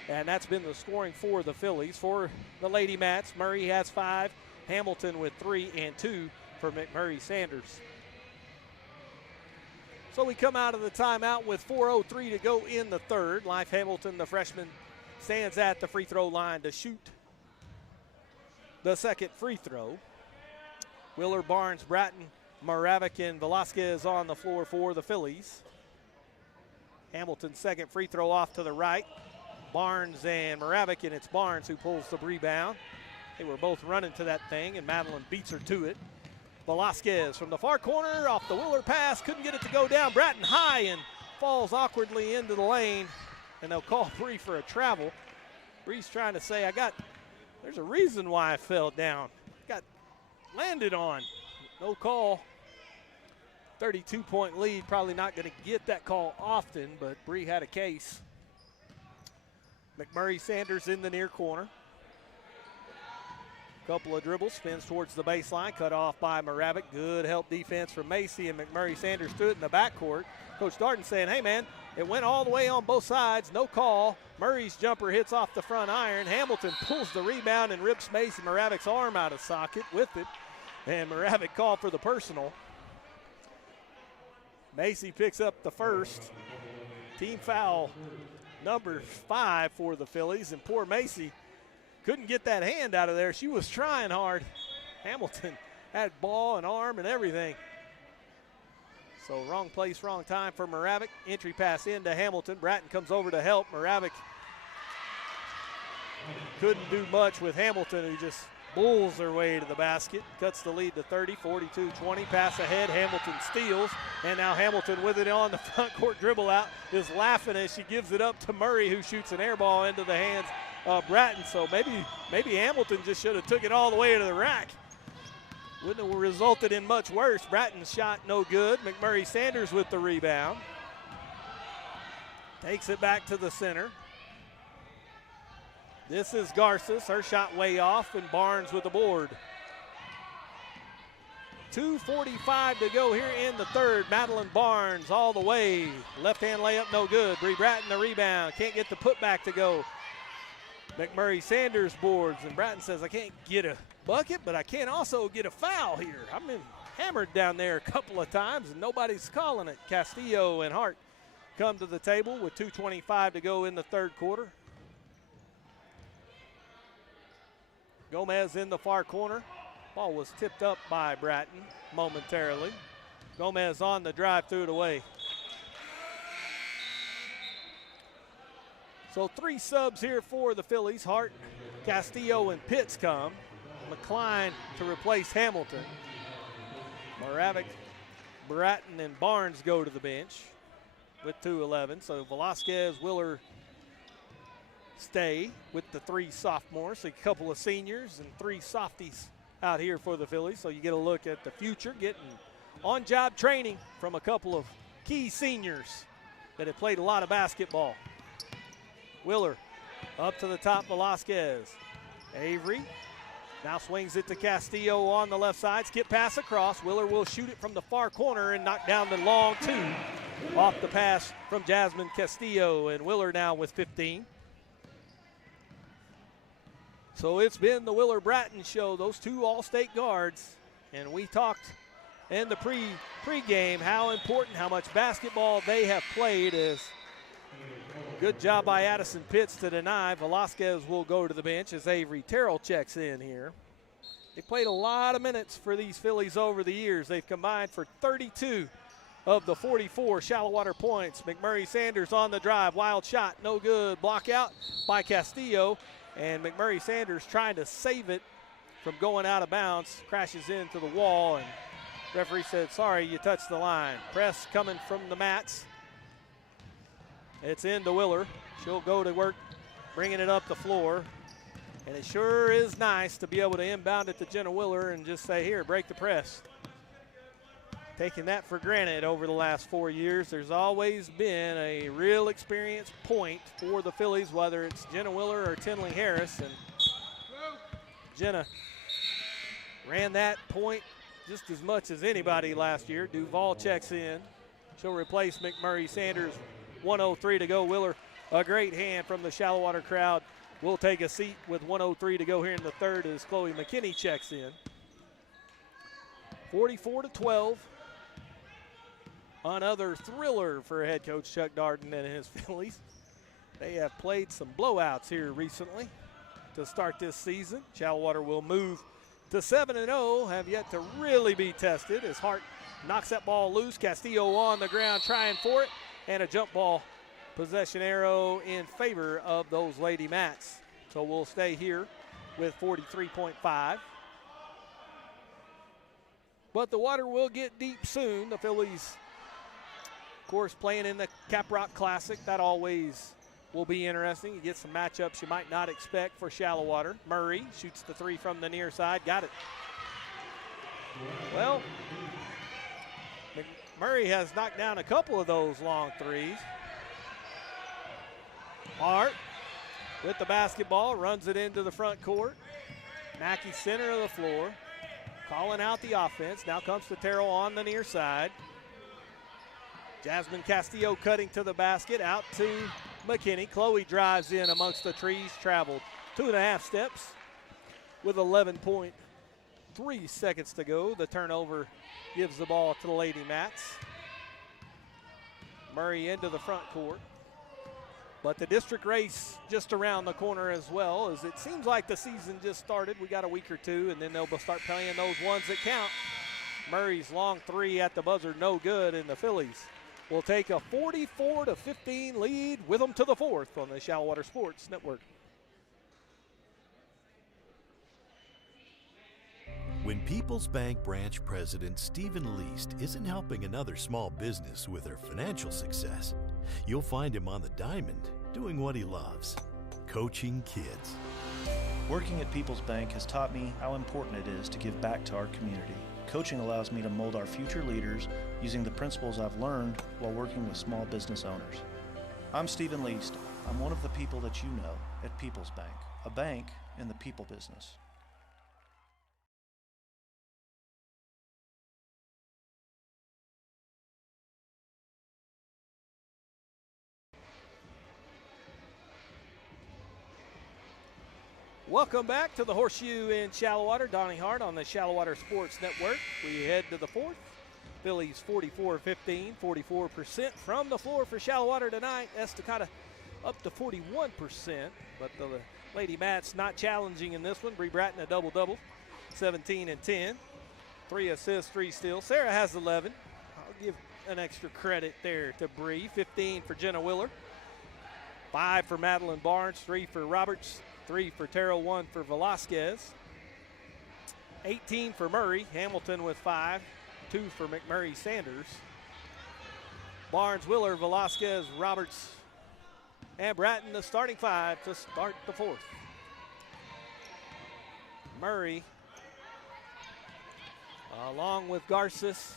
And that's been the scoring for the Phillies. For the Lady Mats, Murray has 5. Hamilton with 3 and 2 for McMurray Sanders. So we come out of the timeout with 4:03 to go in the third. Life Hamilton, the freshman, stands at the free throw line to shoot the second free throw. Willer, Barnes, Bratton, Moravec, and Velasquez on the floor for the Phillies. Hamilton's second free throw off to the right. Barnes and Moravec, and it's Barnes who pulls the rebound. They were both running to that thing, and Madeline beats her to it. Velasquez from the far corner off the Willer pass, couldn't get it to go down. Bratton high and falls awkwardly into the lane, and they'll call Bree for a travel. Bree's trying to say, there's a reason why I fell down. Got landed on. No call. 32-point lead, probably not going to get that call often, but Bree had a case. McMurray Sanders in the near corner. Couple of dribbles, spins towards the baseline, cut off by Moravec. Good help defense from Macy, and McMurray Sanders threw it in the backcourt. Coach Darden saying, hey man, it went all the way on both sides, no call. Murray's jumper hits off the front iron. Hamilton pulls the rebound and rips Macy Moravec's arm out of socket with it. And Moravec called for the personal. Macy picks up the first. Team foul number 5 for the Phillies, and poor Macy couldn't get that hand out of there. She was trying hard. Hamilton had ball and arm and everything. So wrong place, wrong time for Moravec. Entry pass into Hamilton. Bratton comes over to help. Moravec couldn't do much with Hamilton, who just bulls their way to the basket. Cuts the lead to 30, 42-20. Pass ahead, Hamilton steals. And now Hamilton with it on the front court dribble out is laughing as she gives it up to Murray, who shoots an air ball into the hands of Bratton. So maybe Hamilton just should have took it all the way to the rack. Wouldn't have resulted in much worse. Bratton's shot no good. McMurray Sanders with the rebound. Takes it back to the center. This is Garces. Her shot way off, and Barnes with the board. 2:45 to go here in the third. Madeline Barnes all the way. Left-hand layup, no good. Bree Bratton the rebound. Can't get the putback to go. McMurray Sanders boards, and Bratton says, I can't get a bucket, but I can also get a foul here. I've been hammered down there a couple of times, and nobody's calling it. Castillo and Hart come to the table with 2:25 to go in the third quarter. Gomez in the far corner. Ball was tipped up by Bratton momentarily. Gomez on the drive, threw it away. So 3 subs here for the Phillies. Hart, Castillo, and Pitts come. McCline to replace Hamilton. Moravec, Bratton, and Barnes go to the bench with 2:11. So Velasquez, Willer stay with the 3 sophomores. So a couple of seniors and 3 softies out here for the Phillies. So you get a look at the future, getting on-job training from a couple of key seniors that have played a lot of basketball. Willer up to the top, Velasquez. Avery now swings it to Castillo on the left side. Skip pass across. Willer will shoot it from the far corner and knock down the long 2 off the pass from Jasmine Castillo. And Willer now with 15. So it's been the Willer Bratton show, those 2 All-State guards. And we talked in the pre-game how important, how much basketball they have played. As good job by Addison Pitts to deny. Velasquez will go to the bench as Avery Terrell checks in here. They played a lot of minutes for these Phillies over the years. They've combined for 32 of the 44 Shallowater points. McMurray Sanders on the drive. Wild shot, no good. Block out by Castillo. And McMurray Sanders trying to save it from going out of bounds. Crashes into the wall, and referee said, sorry, you touched the line. Press coming from the mats. It's into Willer. She'll go to work, bringing it up the floor. And it sure is nice to be able to inbound it to Jenna Willer and just say, here, break the press. Taking that for granted over the last 4 years. There's always been a real experienced point for the Phillies, whether it's Jenna Willer or Tinley Harris. And Jenna ran that point just as much as anybody last year. Duval checks in. She'll replace McMurray Sanders. 1:03 to go. Willer, a great hand from the Shallowater crowd. We'll take a seat with 1:03 to go here in the third as Chloe McKinney checks in. 44-12. Another thriller for head coach Chuck Darden and his Phillies. They have played some blowouts here recently to start this season. Shallowater will move to 7-0, have yet to really be tested as Hart knocks that ball loose. Castillo on the ground trying for it, and a jump ball possession arrow in favor of those Lady Mats. So we'll stay here with 43.5. But the water will get deep soon. The Phillies, of course, playing in the Caprock Classic. That always will be interesting. You get some matchups you might not expect for Shallowater. Murray shoots the 3 from the near side. Got it. Well, Murray has knocked down a couple of those long 3s. Hart with the basketball, runs it into the front court. Mackey center of the floor, calling out the offense. Now comes to Terrell on the near side. Jasmine Castillo cutting to the basket, out to McKinney. Chloe drives in amongst the trees, traveled 2.5 steps with 11.3 seconds to go. The turnover gives the ball to the Lady Mats. Murray into the front court. But the district race just around the corner as well, as it seems like the season just started. We got a week or 2, and then they'll start playing those ones that count. Murray's long 3 at the buzzer, no good, and the Phillies will take a 44-15 lead with them to the 4th on the Shallowater Sports Network. When People's Bank branch president Stephen Least isn't helping another small business with their financial success, you'll find him on the diamond doing what he loves, coaching kids. Working at People's Bank has taught me how important it is to give back to our community. Coaching allows me to mold our future leaders using the principles I've learned while working with small business owners. I'm Stephen Least. I'm one of the people that you know at People's Bank, a bank in the people business. Welcome back to the Horseshoe in Shallowater. Donnie Hart on the Shallowater Sports Network. We head to the fourth. Phillies 44-15, 44% from the floor for Shallowater tonight. Estacado up to 41%, but the Lady Mats not challenging in this one. Bree Bratton a double-double, 17 and 10. 3 assists, 3 steals. Sarah has 11. I'll give an extra credit there to Bree. 15 for Jenna Willer. 5 for Madeline Barnes, 3 for Roberts, 3 for Terrell, 1 for Velasquez. 18 for Murray. Hamilton with 5. 2 for McMurray Sanders. Barnes, Willer, Velasquez, Roberts, and Bratton, the starting 5 to start the fourth. Murray, along with Garces,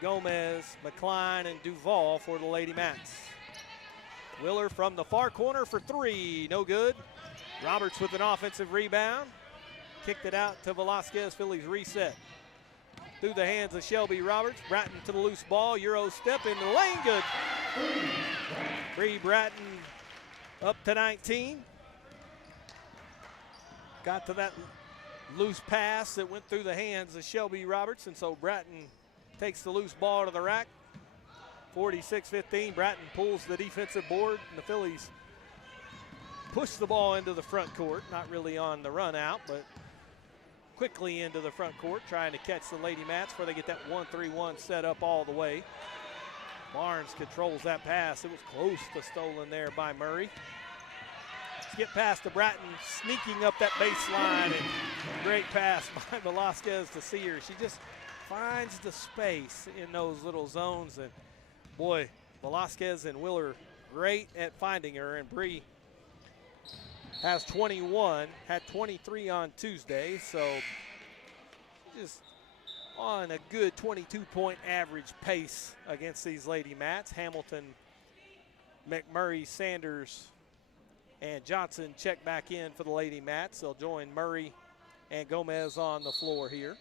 Gomez, McCline, and Duvall for the Lady Mats. Willer from the far corner for 3, no good. Roberts with an offensive rebound. Kicked it out to Velasquez. Phillies reset. Through the hands of Shelby Roberts. Bratton to the loose ball. Euro step in the lane. Good. Bree Bratton up to 19. Got to that loose pass that went through the hands of Shelby Roberts, and so Bratton takes the loose ball to the rack. 46-15. Bratton pulls the defensive board, and the Phillies push the ball into the front court. Not really on the run out, but quickly into the front court, trying to catch the Lady Mats before they get that 1-3-1 set up all the way. Barnes controls that pass. It was close to stolen there by Murray. Let's get past to Bratton, sneaking up that baseline, and great pass by Velasquez to Sear. She just finds the space in those little zones, and boy, Velasquez and Willer great at finding her, and Bree has 21, had 23 on Tuesday, so just on a good 22-point average pace against these Lady Mats. Hamilton, McMurray, Sanders, and Johnson check back in for the Lady Mats. They'll join Murray and Gomez on the floor here.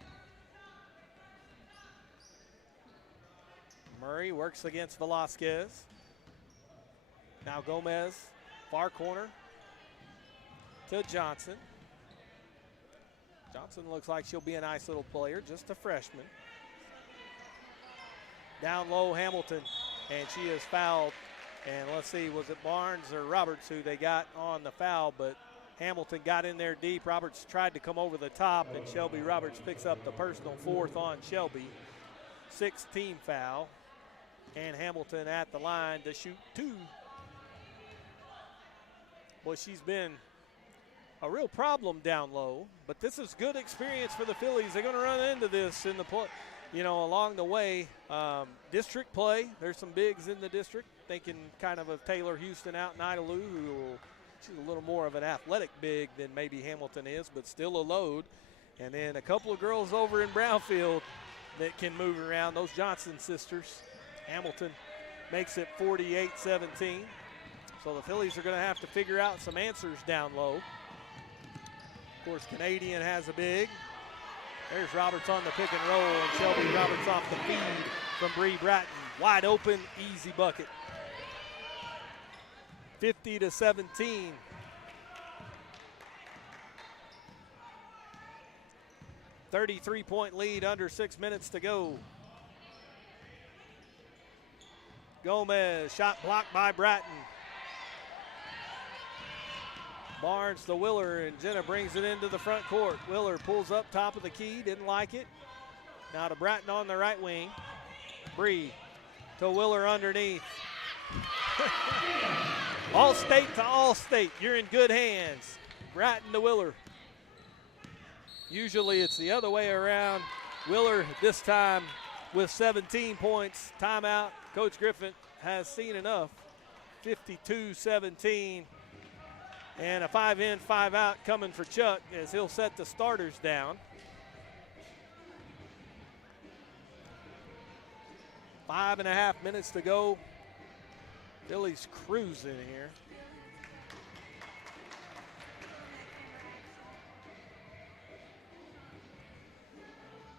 Murray works against Velasquez. Now Gomez, far corner to Johnson. Johnson looks like she'll be a nice little player, just a freshman. Down low, Hamilton, and she is fouled. And let's see, was it Barnes or Roberts who they got on the foul, but Hamilton got in there deep. Roberts tried to come over the top, and Shelby Roberts picks up the personal 4th on Shelby. 6th team foul, and Hamilton at the line to shoot 2. Boy, she's been a real problem down low, but this is good experience for the Phillies. They're going to run into this in the play, along the way. District play, there's some bigs in the district. Thinking kind of Taylor Houston out in Idalou, she's a little more of an athletic big than maybe Hamilton is, but still a load. And then a couple of girls over in Brownfield that can move around, those Johnson sisters. Hamilton makes it 48-17. So the Phillies are going to have to figure out some answers down low. Of course, Canadian has a big. There's Roberts on the pick and roll, and Shelby Roberts off the feed from Bree Bratton. Wide open, easy bucket. 50-17. 33-point lead, under 6 minutes to go. Gomez, shot blocked by Bratton. Barnes to Willer, and Jenna brings it into the front court. Willer pulls up top of the key, didn't like it. Now to Bratton on the right wing. Bree to Willer underneath. All state to all state, you're in good hands. Bratton to Willer. Usually it's the other way around. Willer this time with 17 points. Timeout. Coach Griffin has seen enough. 52-17. And a 5-in, 5-out coming for Chuck as he'll set the starters down. 5.5 minutes to go. Phillies cruising here.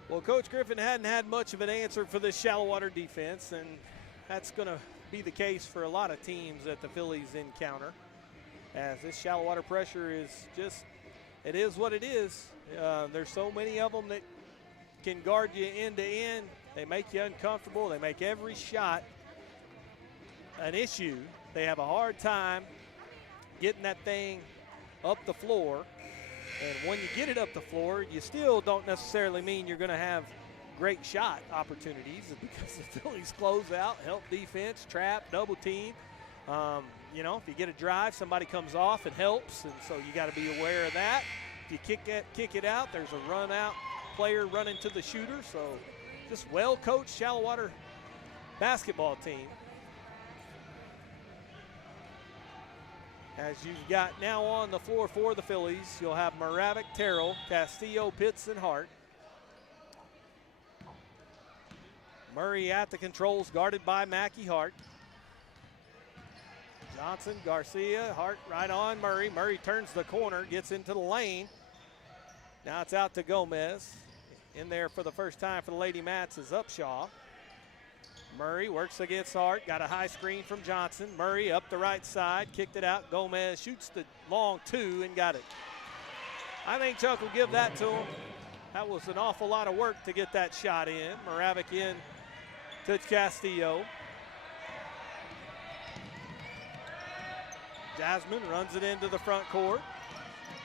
Well, Coach Griffin hadn't had much of an answer for this Shallowater defense, and that's going to be the case for a lot of teams that the Phillies encounter, as this Shallowater pressure is just it is what it is. There's so many of them that can guard you end to end. They make you uncomfortable. They make every shot an issue. They have a hard time getting that thing up the floor. And when you get it up the floor, you still don't necessarily mean you're going to have great shot opportunities, because the Phillies close out, help defense, trap, double team. You know, if you get a drive, somebody comes off and helps, and so you got to be aware of that. If you kick it out, there's a run out player running to the shooter. So just well-coached Shallowater basketball team. As you've got now on the floor for the Phillies, you'll have Moravec, Terrell, Castillo, Pitts, and Hart. Murray at the controls, guarded by Mackey Hart. Johnson, Garcia, Hart right on Murray. Murray turns the corner, gets into the lane. Now it's out to Gomez. In there for the first time for the Lady Mats is Upshaw. Murray works against Hart, got a high screen from Johnson. Murray up the right side, kicked it out. Gomez shoots the long two and got it. I think Chuck will give that to him. That was an awful lot of work to get that shot in. Moravec in to Castillo. Jasmine runs it into the front court.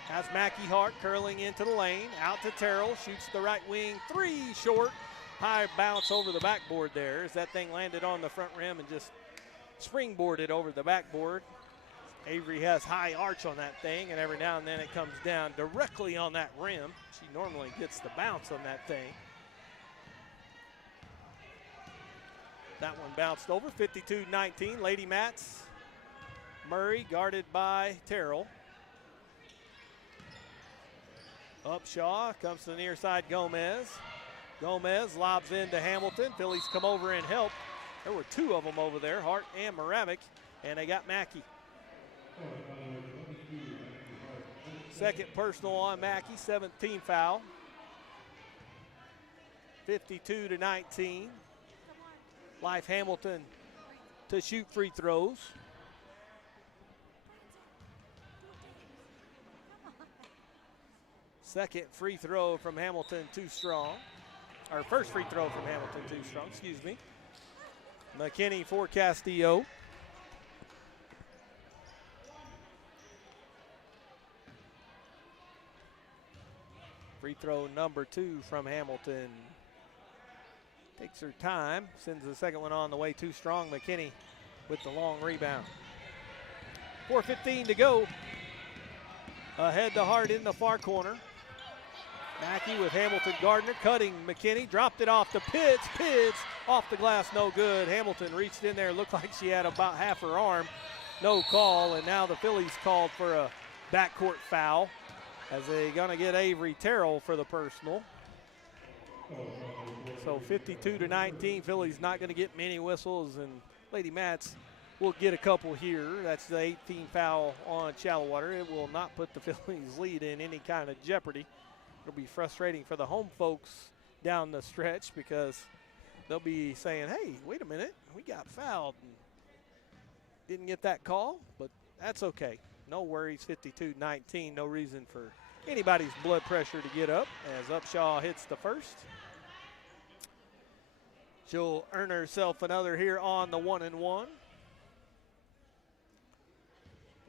Has Mackey Hart curling into the lane. Out to Terrell, shoots the right wing three, short. High bounce over the backboard there as that thing landed on the front rim and just springboarded over the backboard. Avery has high arch on that thing, and every now and then it comes down directly on that rim. She normally gets the bounce on that thing. That one bounced over, 52-19, Lady Mats. Murray guarded by Terrell. Upshaw comes to the near side, Gomez. Gomez lobs into Hamilton. Phillies come over and help. There were two of them over there, Hart and Moravec, and they got Mackey. Second personal on Mackey, 17th foul. 52-19. Life Hamilton to shoot free throws. Second free throw from Hamilton, too strong. Or first free throw from Hamilton, too strong, excuse me. McKinney for Castillo. Free throw number 2 from Hamilton. Takes her time, sends the second one on the way, too strong. McKinney with the long rebound. 4:15 to go. Ahead to Hart in the far corner. Mackey with Hamilton Gardner cutting McKinney, dropped it off to Pitts. Pitts off the glass, no good. Hamilton reached in there, looked like she had about half her arm. No call, and now the Phillies called for a backcourt foul as they're going to get Avery Terrell for the personal. So 52-19, Phillies not going to get many whistles, and Lady Mats will get a couple here. That's the 18th foul on Shallowater. It will not put the Phillies lead in any kind of jeopardy. It'll be frustrating for the home folks down the stretch because they'll be saying, hey, wait a minute, we got fouled and didn't get that call, but that's okay. No worries, 52-19, no reason for anybody's blood pressure to get up as Upshaw hits the first. She'll earn herself another here on the 1-and-1.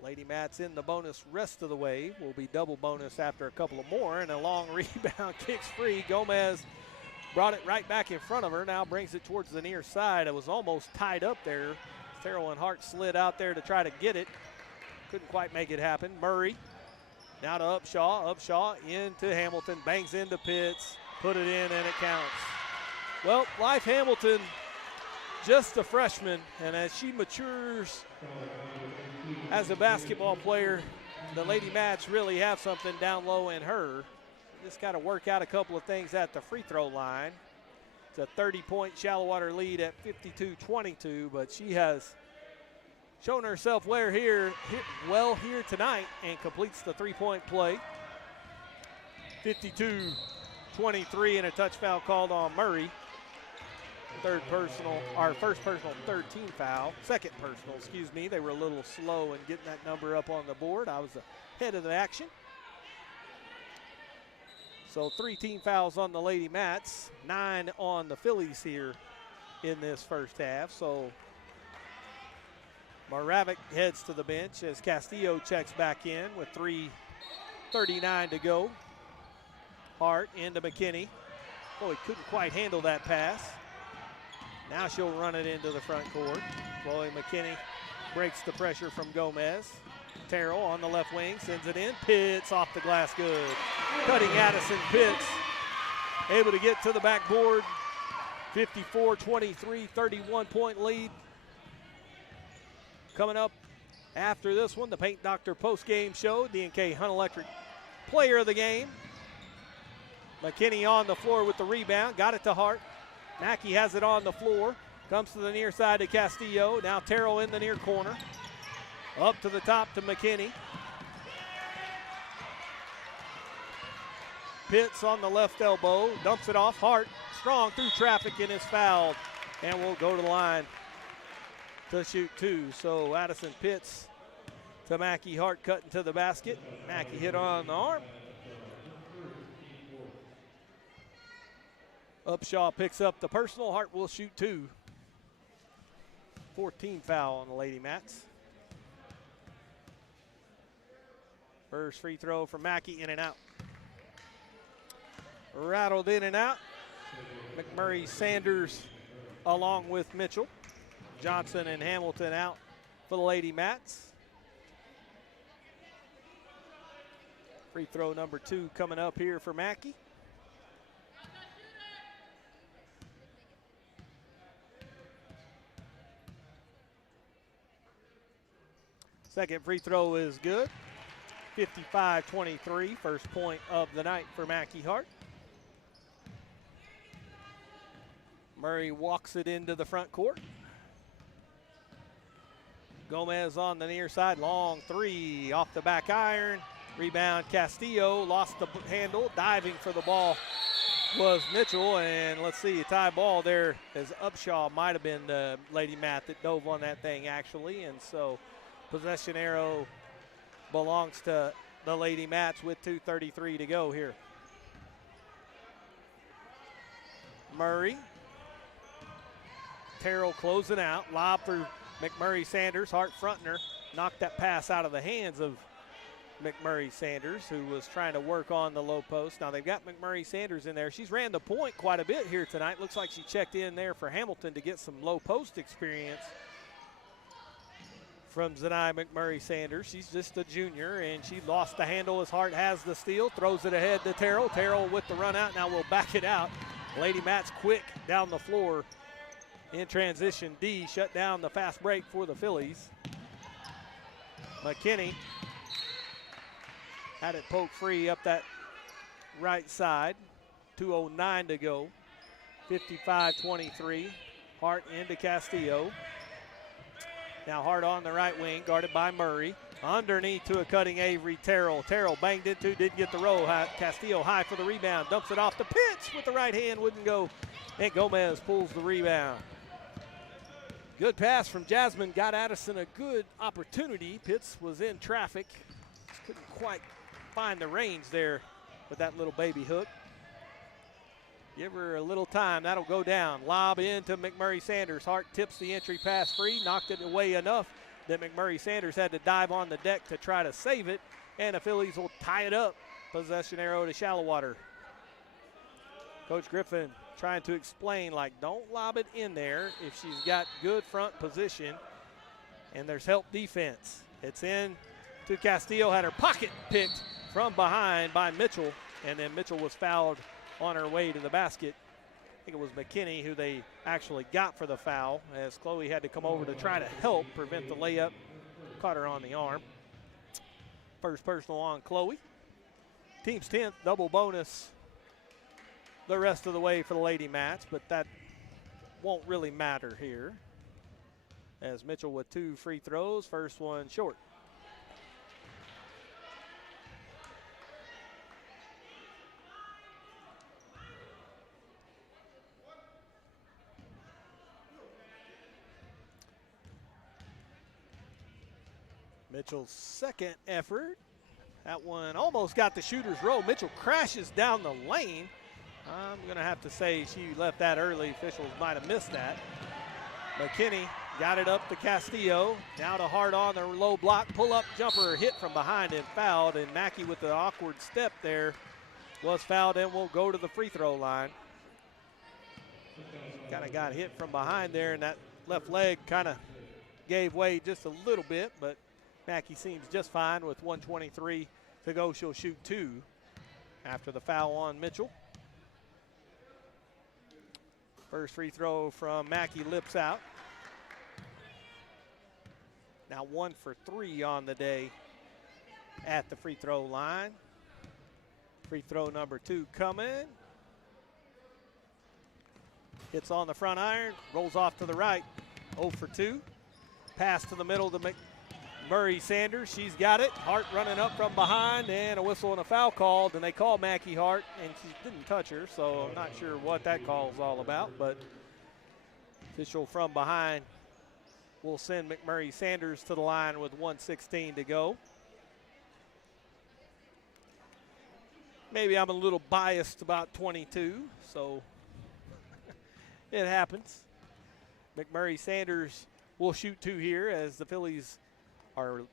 Lady Mats in the bonus rest of the way. Will be double bonus after a couple of more, and a long rebound, kicks free. Gomez brought it right back in front of her, now brings it towards the near side. It was almost tied up there. Terrell and Hart slid out there to try to get it. Couldn't quite make it happen. Murray now to Upshaw. Upshaw into Hamilton, bangs into Pitts, put it in, and it counts. Well, Life Hamilton, just a freshman, and as she matures as a basketball player, the Lady Mats really have something down low in her. Just got to work out a couple of things at the free throw line. It's a 30-point Shallowater lead at 52-22, but she has shown herself well here tonight and completes the three-point play. 52-23 and a touch foul called on Murray. First personal, 13 foul. Second personal, excuse me. They were a little slow in getting that number up on the board. I was ahead of the action. So 3 team fouls on the Lady Mats, 9 on the Phillies here in this first half. So Moravic heads to the bench as Castillo checks back in with 3:39 to go. Hart into McKinney. Oh, he couldn't quite handle that pass. Now she'll run it into the front court. Chloe McKinney breaks the pressure from Gomez. Terrell on the left wing sends it in. Pitts off the glass, good. Cutting Addison Pitts, able to get to the backboard. 54-23, 31-point lead. Coming up after this one, the Paint Doctor post-game show. D&K Hunt Electric player of the game. McKinney on the floor with the rebound. Got it to Hart. Mackey has it on the floor. Comes to the near side to Castillo. Now Terrell in the near corner. Up to the top to McKinney. Pitts on the left elbow. Dumps it off. Hart strong through traffic and is fouled. And will go to the line to shoot 2. So Addison Pitts to Mackey. Hart cutting to the basket. Mackey hit on the arm. Upshaw picks up the personal. Hart will shoot 2. 14 foul on the Lady Mats. First free throw from Mackey, in and out. Rattled in and out. McMurray, Sanders along with Mitchell. Johnson and Hamilton out for the Lady Mats. Free throw number 2 coming up here for Mackey. Second free throw is good. 55-23, first point of the night for Mackey Hart. Murray walks it into the front court. Gomez on the near side, long 3 off the back iron. Rebound Castillo, lost the handle, diving for the ball was Mitchell, and let's see, a tie ball there as Upshaw might have been the Lady Mat that dove on that thing actually, and so possession arrow belongs to the Lady Mats with 2:33 to go here. Murray. Terrell closing out. Lob through McMurray Sanders. Hart fronting her. Knocked that pass out of the hands of McMurray Sanders, who was trying to work on the low post. Now they've got McMurray Sanders in there. She's ran the point quite a bit here tonight. Looks like she checked in there for Hamilton to get some low post experience from Zanai McMurray Sanders. She's just a junior, and she lost the handle as Hart has the steal. Throws it ahead to Terrell. Terrell with the run out. Now we'll back it out. Lady Mats quick down the floor in transition. D shut down the fast break for the Phillies. McKinney had it poked free up that right side. 2:09 to go. 55-23. Hart into Castillo. Now Hart on the right wing, guarded by Murray. Underneath to a cutting Avery Terrell. Terrell banged into, didn't get the roll. Castillo high for the rebound. Dumps it off the pitch with the right hand, wouldn't go. And Gomez pulls the rebound. Good pass from Jasmine, got Addison a good opportunity. Pitts was in traffic. Just couldn't quite find the range there with that little baby hook. Give her a little time, that'll go down. Lob into McMurray Sanders. Hart tips the entry pass free, knocked it away enough that McMurray Sanders had to dive on the deck to try to save it, and the Phillies will tie it up. Possession arrow to Shallowater. Coach Griffin trying to explain, like, don't lob it in there if she's got good front position and there's help defense. It's in to Castillo, had her pocket picked from behind by Mitchell, and then Mitchell was fouled on her way to the basket. I think it was McKinney who they actually got for the foul, as Chloe had to come over to try to help prevent the layup. Caught her on the arm. First personal on Chloe. Team's 10th, double bonus the rest of the way for the Lady Mats, but that won't really matter here, as Mitchell with 2 free throws. First one short. Mitchell's second effort That one almost got the shooter's roll. Mitchell crashes down the lane. I'm going to have to say she left that early. Officials might have missed that. McKinney got it up to Castillo. Now to Hart on the low block. Pull-up jumper hit from behind and fouled. And Mackey with the awkward step there was fouled and will go to the free throw line. Kind of got hit from behind there, and that left leg kind of gave way just a little bit, but Mackey seems just fine with 1:23 to go. She'll shoot 2 after the foul on Mitchell. First free throw from Mackey lips out. Now 1 for 3 on the day at the free throw line. Free throw number 2 coming. Hits on the front iron, rolls off to the right. 0 for 2. Pass to the middle to McMurray Sanders. She's got it. Hart running up from behind, and a whistle and a foul called, and they call Mackey Hart, and she didn't touch her, so I'm not sure what that call is all about, but official from behind will send McMurray Sanders to the line with 1:16 to go. Maybe I'm a little biased about 22, so it happens. McMurray Sanders will shoot 2 here as the Phillies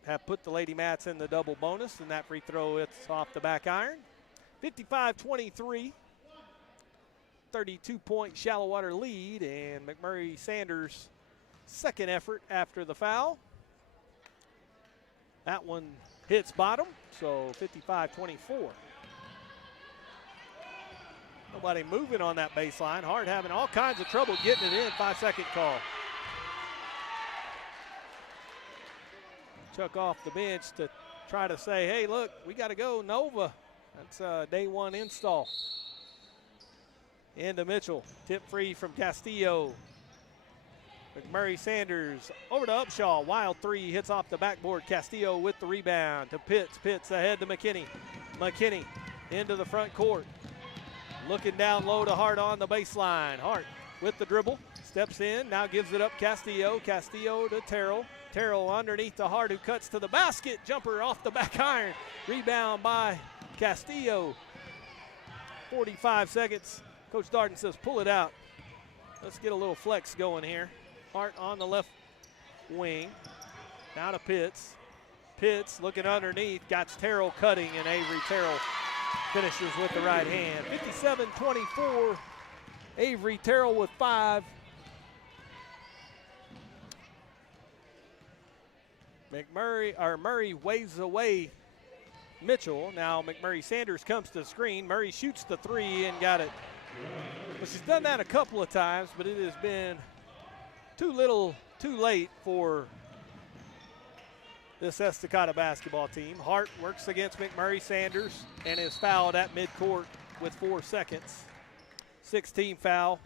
have put the Lady Mats in the double bonus, and that free throw, it's off the back iron. 55-23, 32-point Shallowater lead, and McMurray Sanders' second effort after the foul. That one hits bottom, so 55-24. Nobody moving on that baseline. Hart having all kinds of trouble getting it in. 5-second call. Chuck off the bench to try to say, hey, look, we got to go Nova. That's a day 1 install. Into Mitchell. Tip free from Castillo. McMurray Sanders over to Upshaw. Wild 3 hits off the backboard. Castillo with the rebound to Pitts. Pitts ahead to McKinney. McKinney into the front court. Looking down low to Hart on the baseline. Hart with the dribble, steps in, now gives it up Castillo. Castillo to Terrell. Terrell underneath the Hart, who cuts to the basket. Jumper off the back iron. Rebound by Castillo. 45 seconds. Coach Darden says pull it out. Let's get a little flex going here. Hart on the left wing. Now to Pitts. Pitts looking underneath. Got Terrell cutting, and Avery Terrell finishes with the right hand. 57-24. Avery Terrell with 5. Murray waves away Mitchell. Now McMurray Sanders comes to the screen. Murray shoots the 3 and got it. Well, she's done that a couple of times, but it has been too little, too late for this Estacado basketball team. Hart works against McMurray Sanders and is fouled at midcourt with 4 seconds. 16 foul,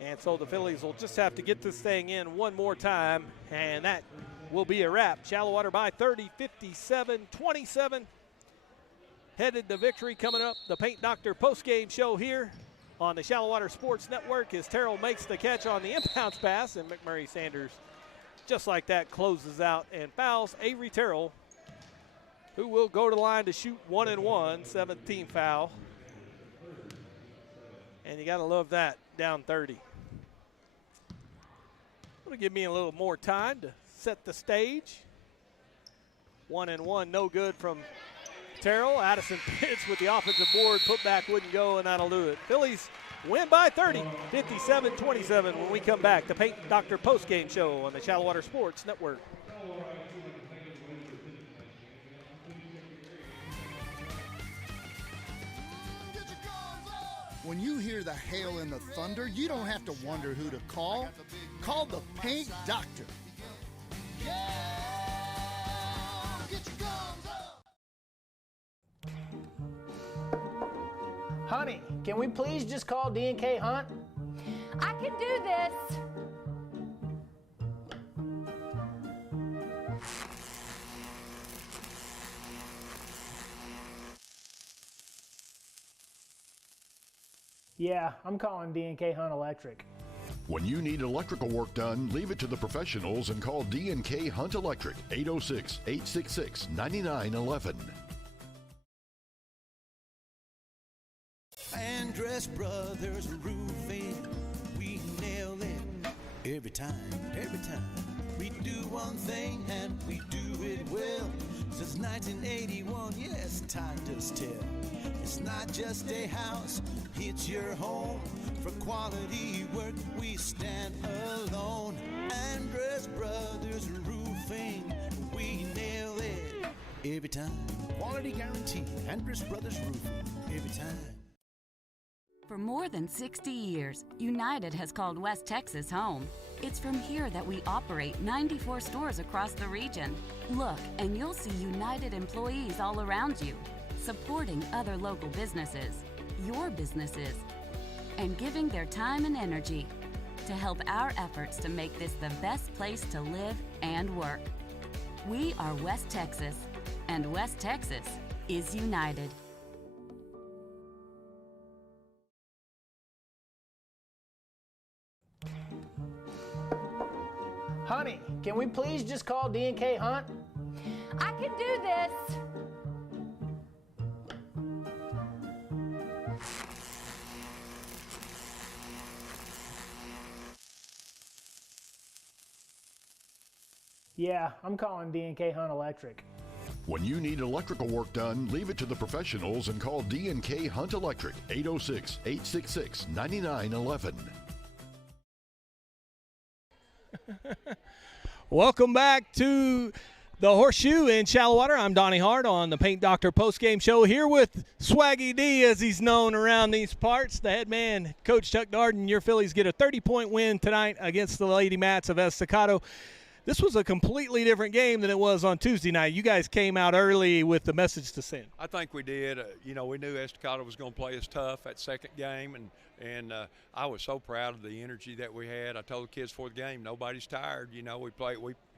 and so the Phillies will just have to get this thing in one more time, and that will be a wrap. Shallowater by 30, 57-27. Headed to victory coming up. The Paint Doctor postgame show here on the Shallowater Sports Network as Terrell makes the catch on the inbounds pass, and McMurray Sanders just like that closes out and fouls Avery Terrell, who will go to the line to shoot 1 and 1, 17th foul. And you got to love that, down 30. Going to give me a little more time to set the stage. 1 and 1, no good from Terrell. Addison Pitts with the offensive board. Putback wouldn't go, and that'll do it. Phillies win by 30, 57-27 when we come back. The Paint Doctor postgame show on the Shallowater Sports Network. When you hear the hail and the thunder, you don't have to wonder who to call. Call the Paint Doctor. Honey, can we please just call D&K Hunt? I can do this. Yeah, I'm calling D&K Hunt Electric. When you need electrical work done, leave it to the professionals and call D&K Hunt Electric, 806-866-9911. Andres Brothers Roofing, we nail it every time, every time. We do one thing and we do it well. Since 1981, yes, time does tell. It's not just a house, it's your home. For quality work, we stand alone. Andres Brothers Roofing, we nail it every time. Quality guarantee, Andres Brothers Roofing, every time. For more than 60 years, United has called West Texas home. It's from here that we operate 94 stores across the region. Look, and you'll see United employees all around you, supporting other local businesses, your businesses, and giving their time and energy to help our efforts to make this the best place to live and work. We are West Texas, and West Texas is United. Honey, can we please just call D&K Hunt? I can do this. Yeah, I'm calling D&K Hunt Electric. When you need electrical work done, leave it to the professionals and call D&K Hunt Electric, 806-866-9911. Welcome back to the Horseshoe in Shallowater. I'm Donnie Hart on the Paint Doctor Postgame Show, here with Swaggy D, as he's known around these parts. The head man, Coach Chuck Darden. Your Phillies get a 30-point win tonight against the Lady Mats of Estacado. This was a completely different game than it was on Tuesday night. You guys came out early with the message to send. I think we did. We knew Estacado was going to play us tough that second game, and I was so proud of the energy that we had. I told the kids before the game, nobody's tired.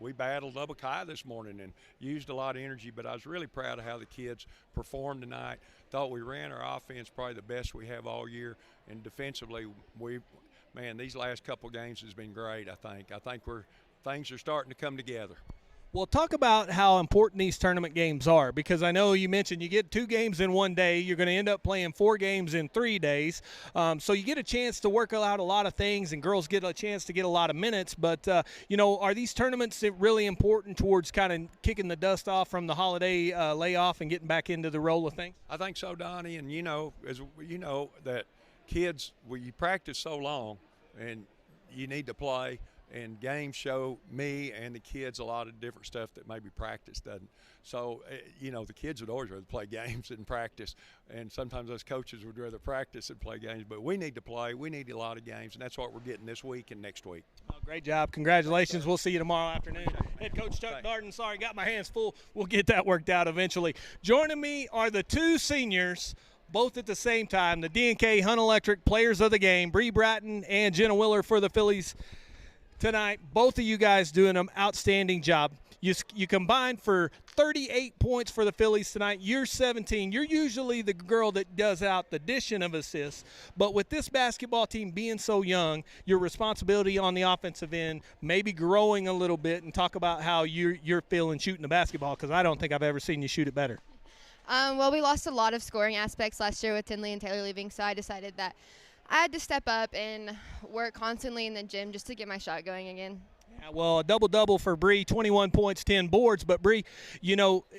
We battled Lubbock High this morning and used a lot of energy, but I was really proud of how the kids performed tonight. Thought we ran our offense probably the best we have all year, and defensively, these last couple games has been great. I think things are starting to come together. Well, talk about how important these tournament games are, because I know you mentioned you get 2 games in one day. You're going to end up playing 4 games in 3 days. So you get a chance to work out a lot of things, and girls get a chance to get a lot of minutes. But, are these tournaments really important towards kind of kicking the dust off from the holiday layoff and getting back into the roll of things? I think so, Donnie. And, as you know, that kids, you practice so long and you need to play. And games show me and the kids a lot of different stuff that maybe practice doesn't. So, the kids would always rather play games than practice. And sometimes us coaches would rather practice than play games. But we need to play. We need a lot of games, and that's what we're getting this week and next week. Oh, great job. Congratulations. We'll see you tomorrow afternoon. Head Coach Chuck Darden, sorry, got my hands full. We'll get that worked out eventually. Joining me are the 2 seniors, both at the same time, the D&K Hunt Electric players of the game, Bree Bratton and Jenna Willer for the Phillies tonight. Both of you guys doing an outstanding job. You combined for 38 points for the Phillies tonight. You're 17. You're usually the girl that does out the addition of assists, but with this basketball team being so young, your responsibility on the offensive end may be growing a little bit. And talk about how you're feeling shooting the basketball, because I don't think I've ever seen you shoot it better. Well, we lost a lot of scoring aspects last year with Tinley and Taylor leaving, so I decided that I had to step up and work constantly in the gym just to get my shot going again. Yeah, well, a double-double for Bree, 21 points, 10 boards. But, Bree,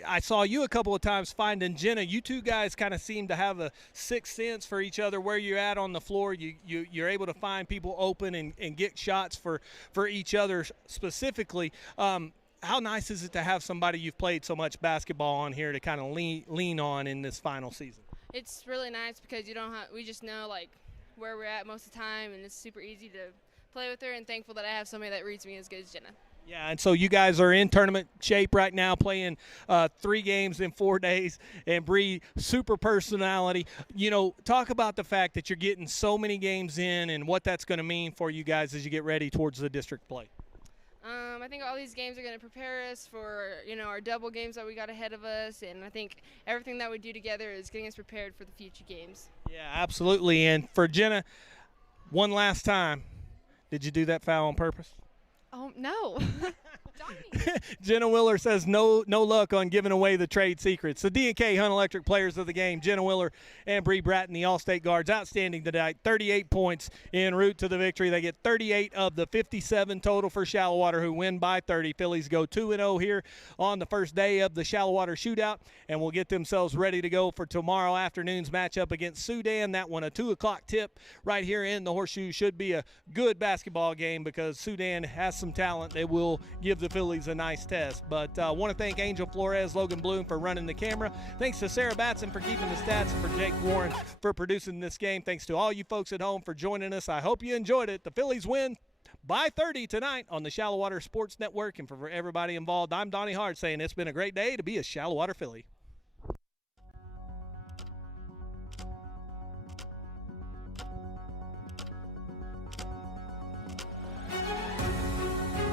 I saw you a couple of times finding Jenna. You two guys kind of seem to have a sixth sense for each other where you're at on the floor. You're able to find people open and get shots for each other specifically. How nice is it to have somebody you've played so much basketball on here to kind of lean on in this final season? It's really nice because we just know, where we're at most of the time, and it's super easy to play with her, and thankful that I have somebody that reads me as good as Jenna. Yeah, and so you guys are in tournament shape right now, playing 3 games in 4 days, and Bree, super personality. Talk about the fact that you're getting so many games in and what that's going to mean for you guys as you get ready towards the district play. I think all these games are going to prepare us for, our double games that we got ahead of us, and I think everything that we do together is getting us prepared for the future games. Yeah, absolutely. And for Jenna, one last time, did you do that foul on purpose? Oh, no. Jenna Willer says no luck on giving away the trade secrets. The D&K Hunt Electric players of the game, Jenna Willer and Bree Bratton, the All-State guards, outstanding tonight. 38 points en route to the victory. They get 38 of the 57 total for Shallowater, who win by 30. Phillies go 2-0 here on the first day of the Shallowater Shootout, and will get themselves ready to go for tomorrow afternoon's matchup against Sudan. That one, a 2 o'clock tip right here in the Horseshoe, should be a good basketball game because Sudan has some talent. They will give the Phillies a nice test. But I want to thank Angel Flores, Logan Bloom for running the camera. Thanks to Sarah Batson for keeping the stats, and for Jake Warren for producing this game. Thanks to all you folks at home for joining us. I hope you enjoyed it. The Phillies win by 30 tonight on the Shallowater Sports Network. And for everybody involved, I'm Donnie Hart saying it's been a great day to be a Shallowater Philly.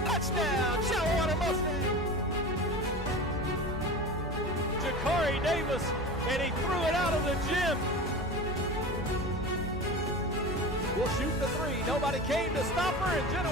Touchdown, Shallowater Mustang! Jakari Davis, and he threw it out of the gym. We'll shoot the three. Nobody came to stop her, and Jenna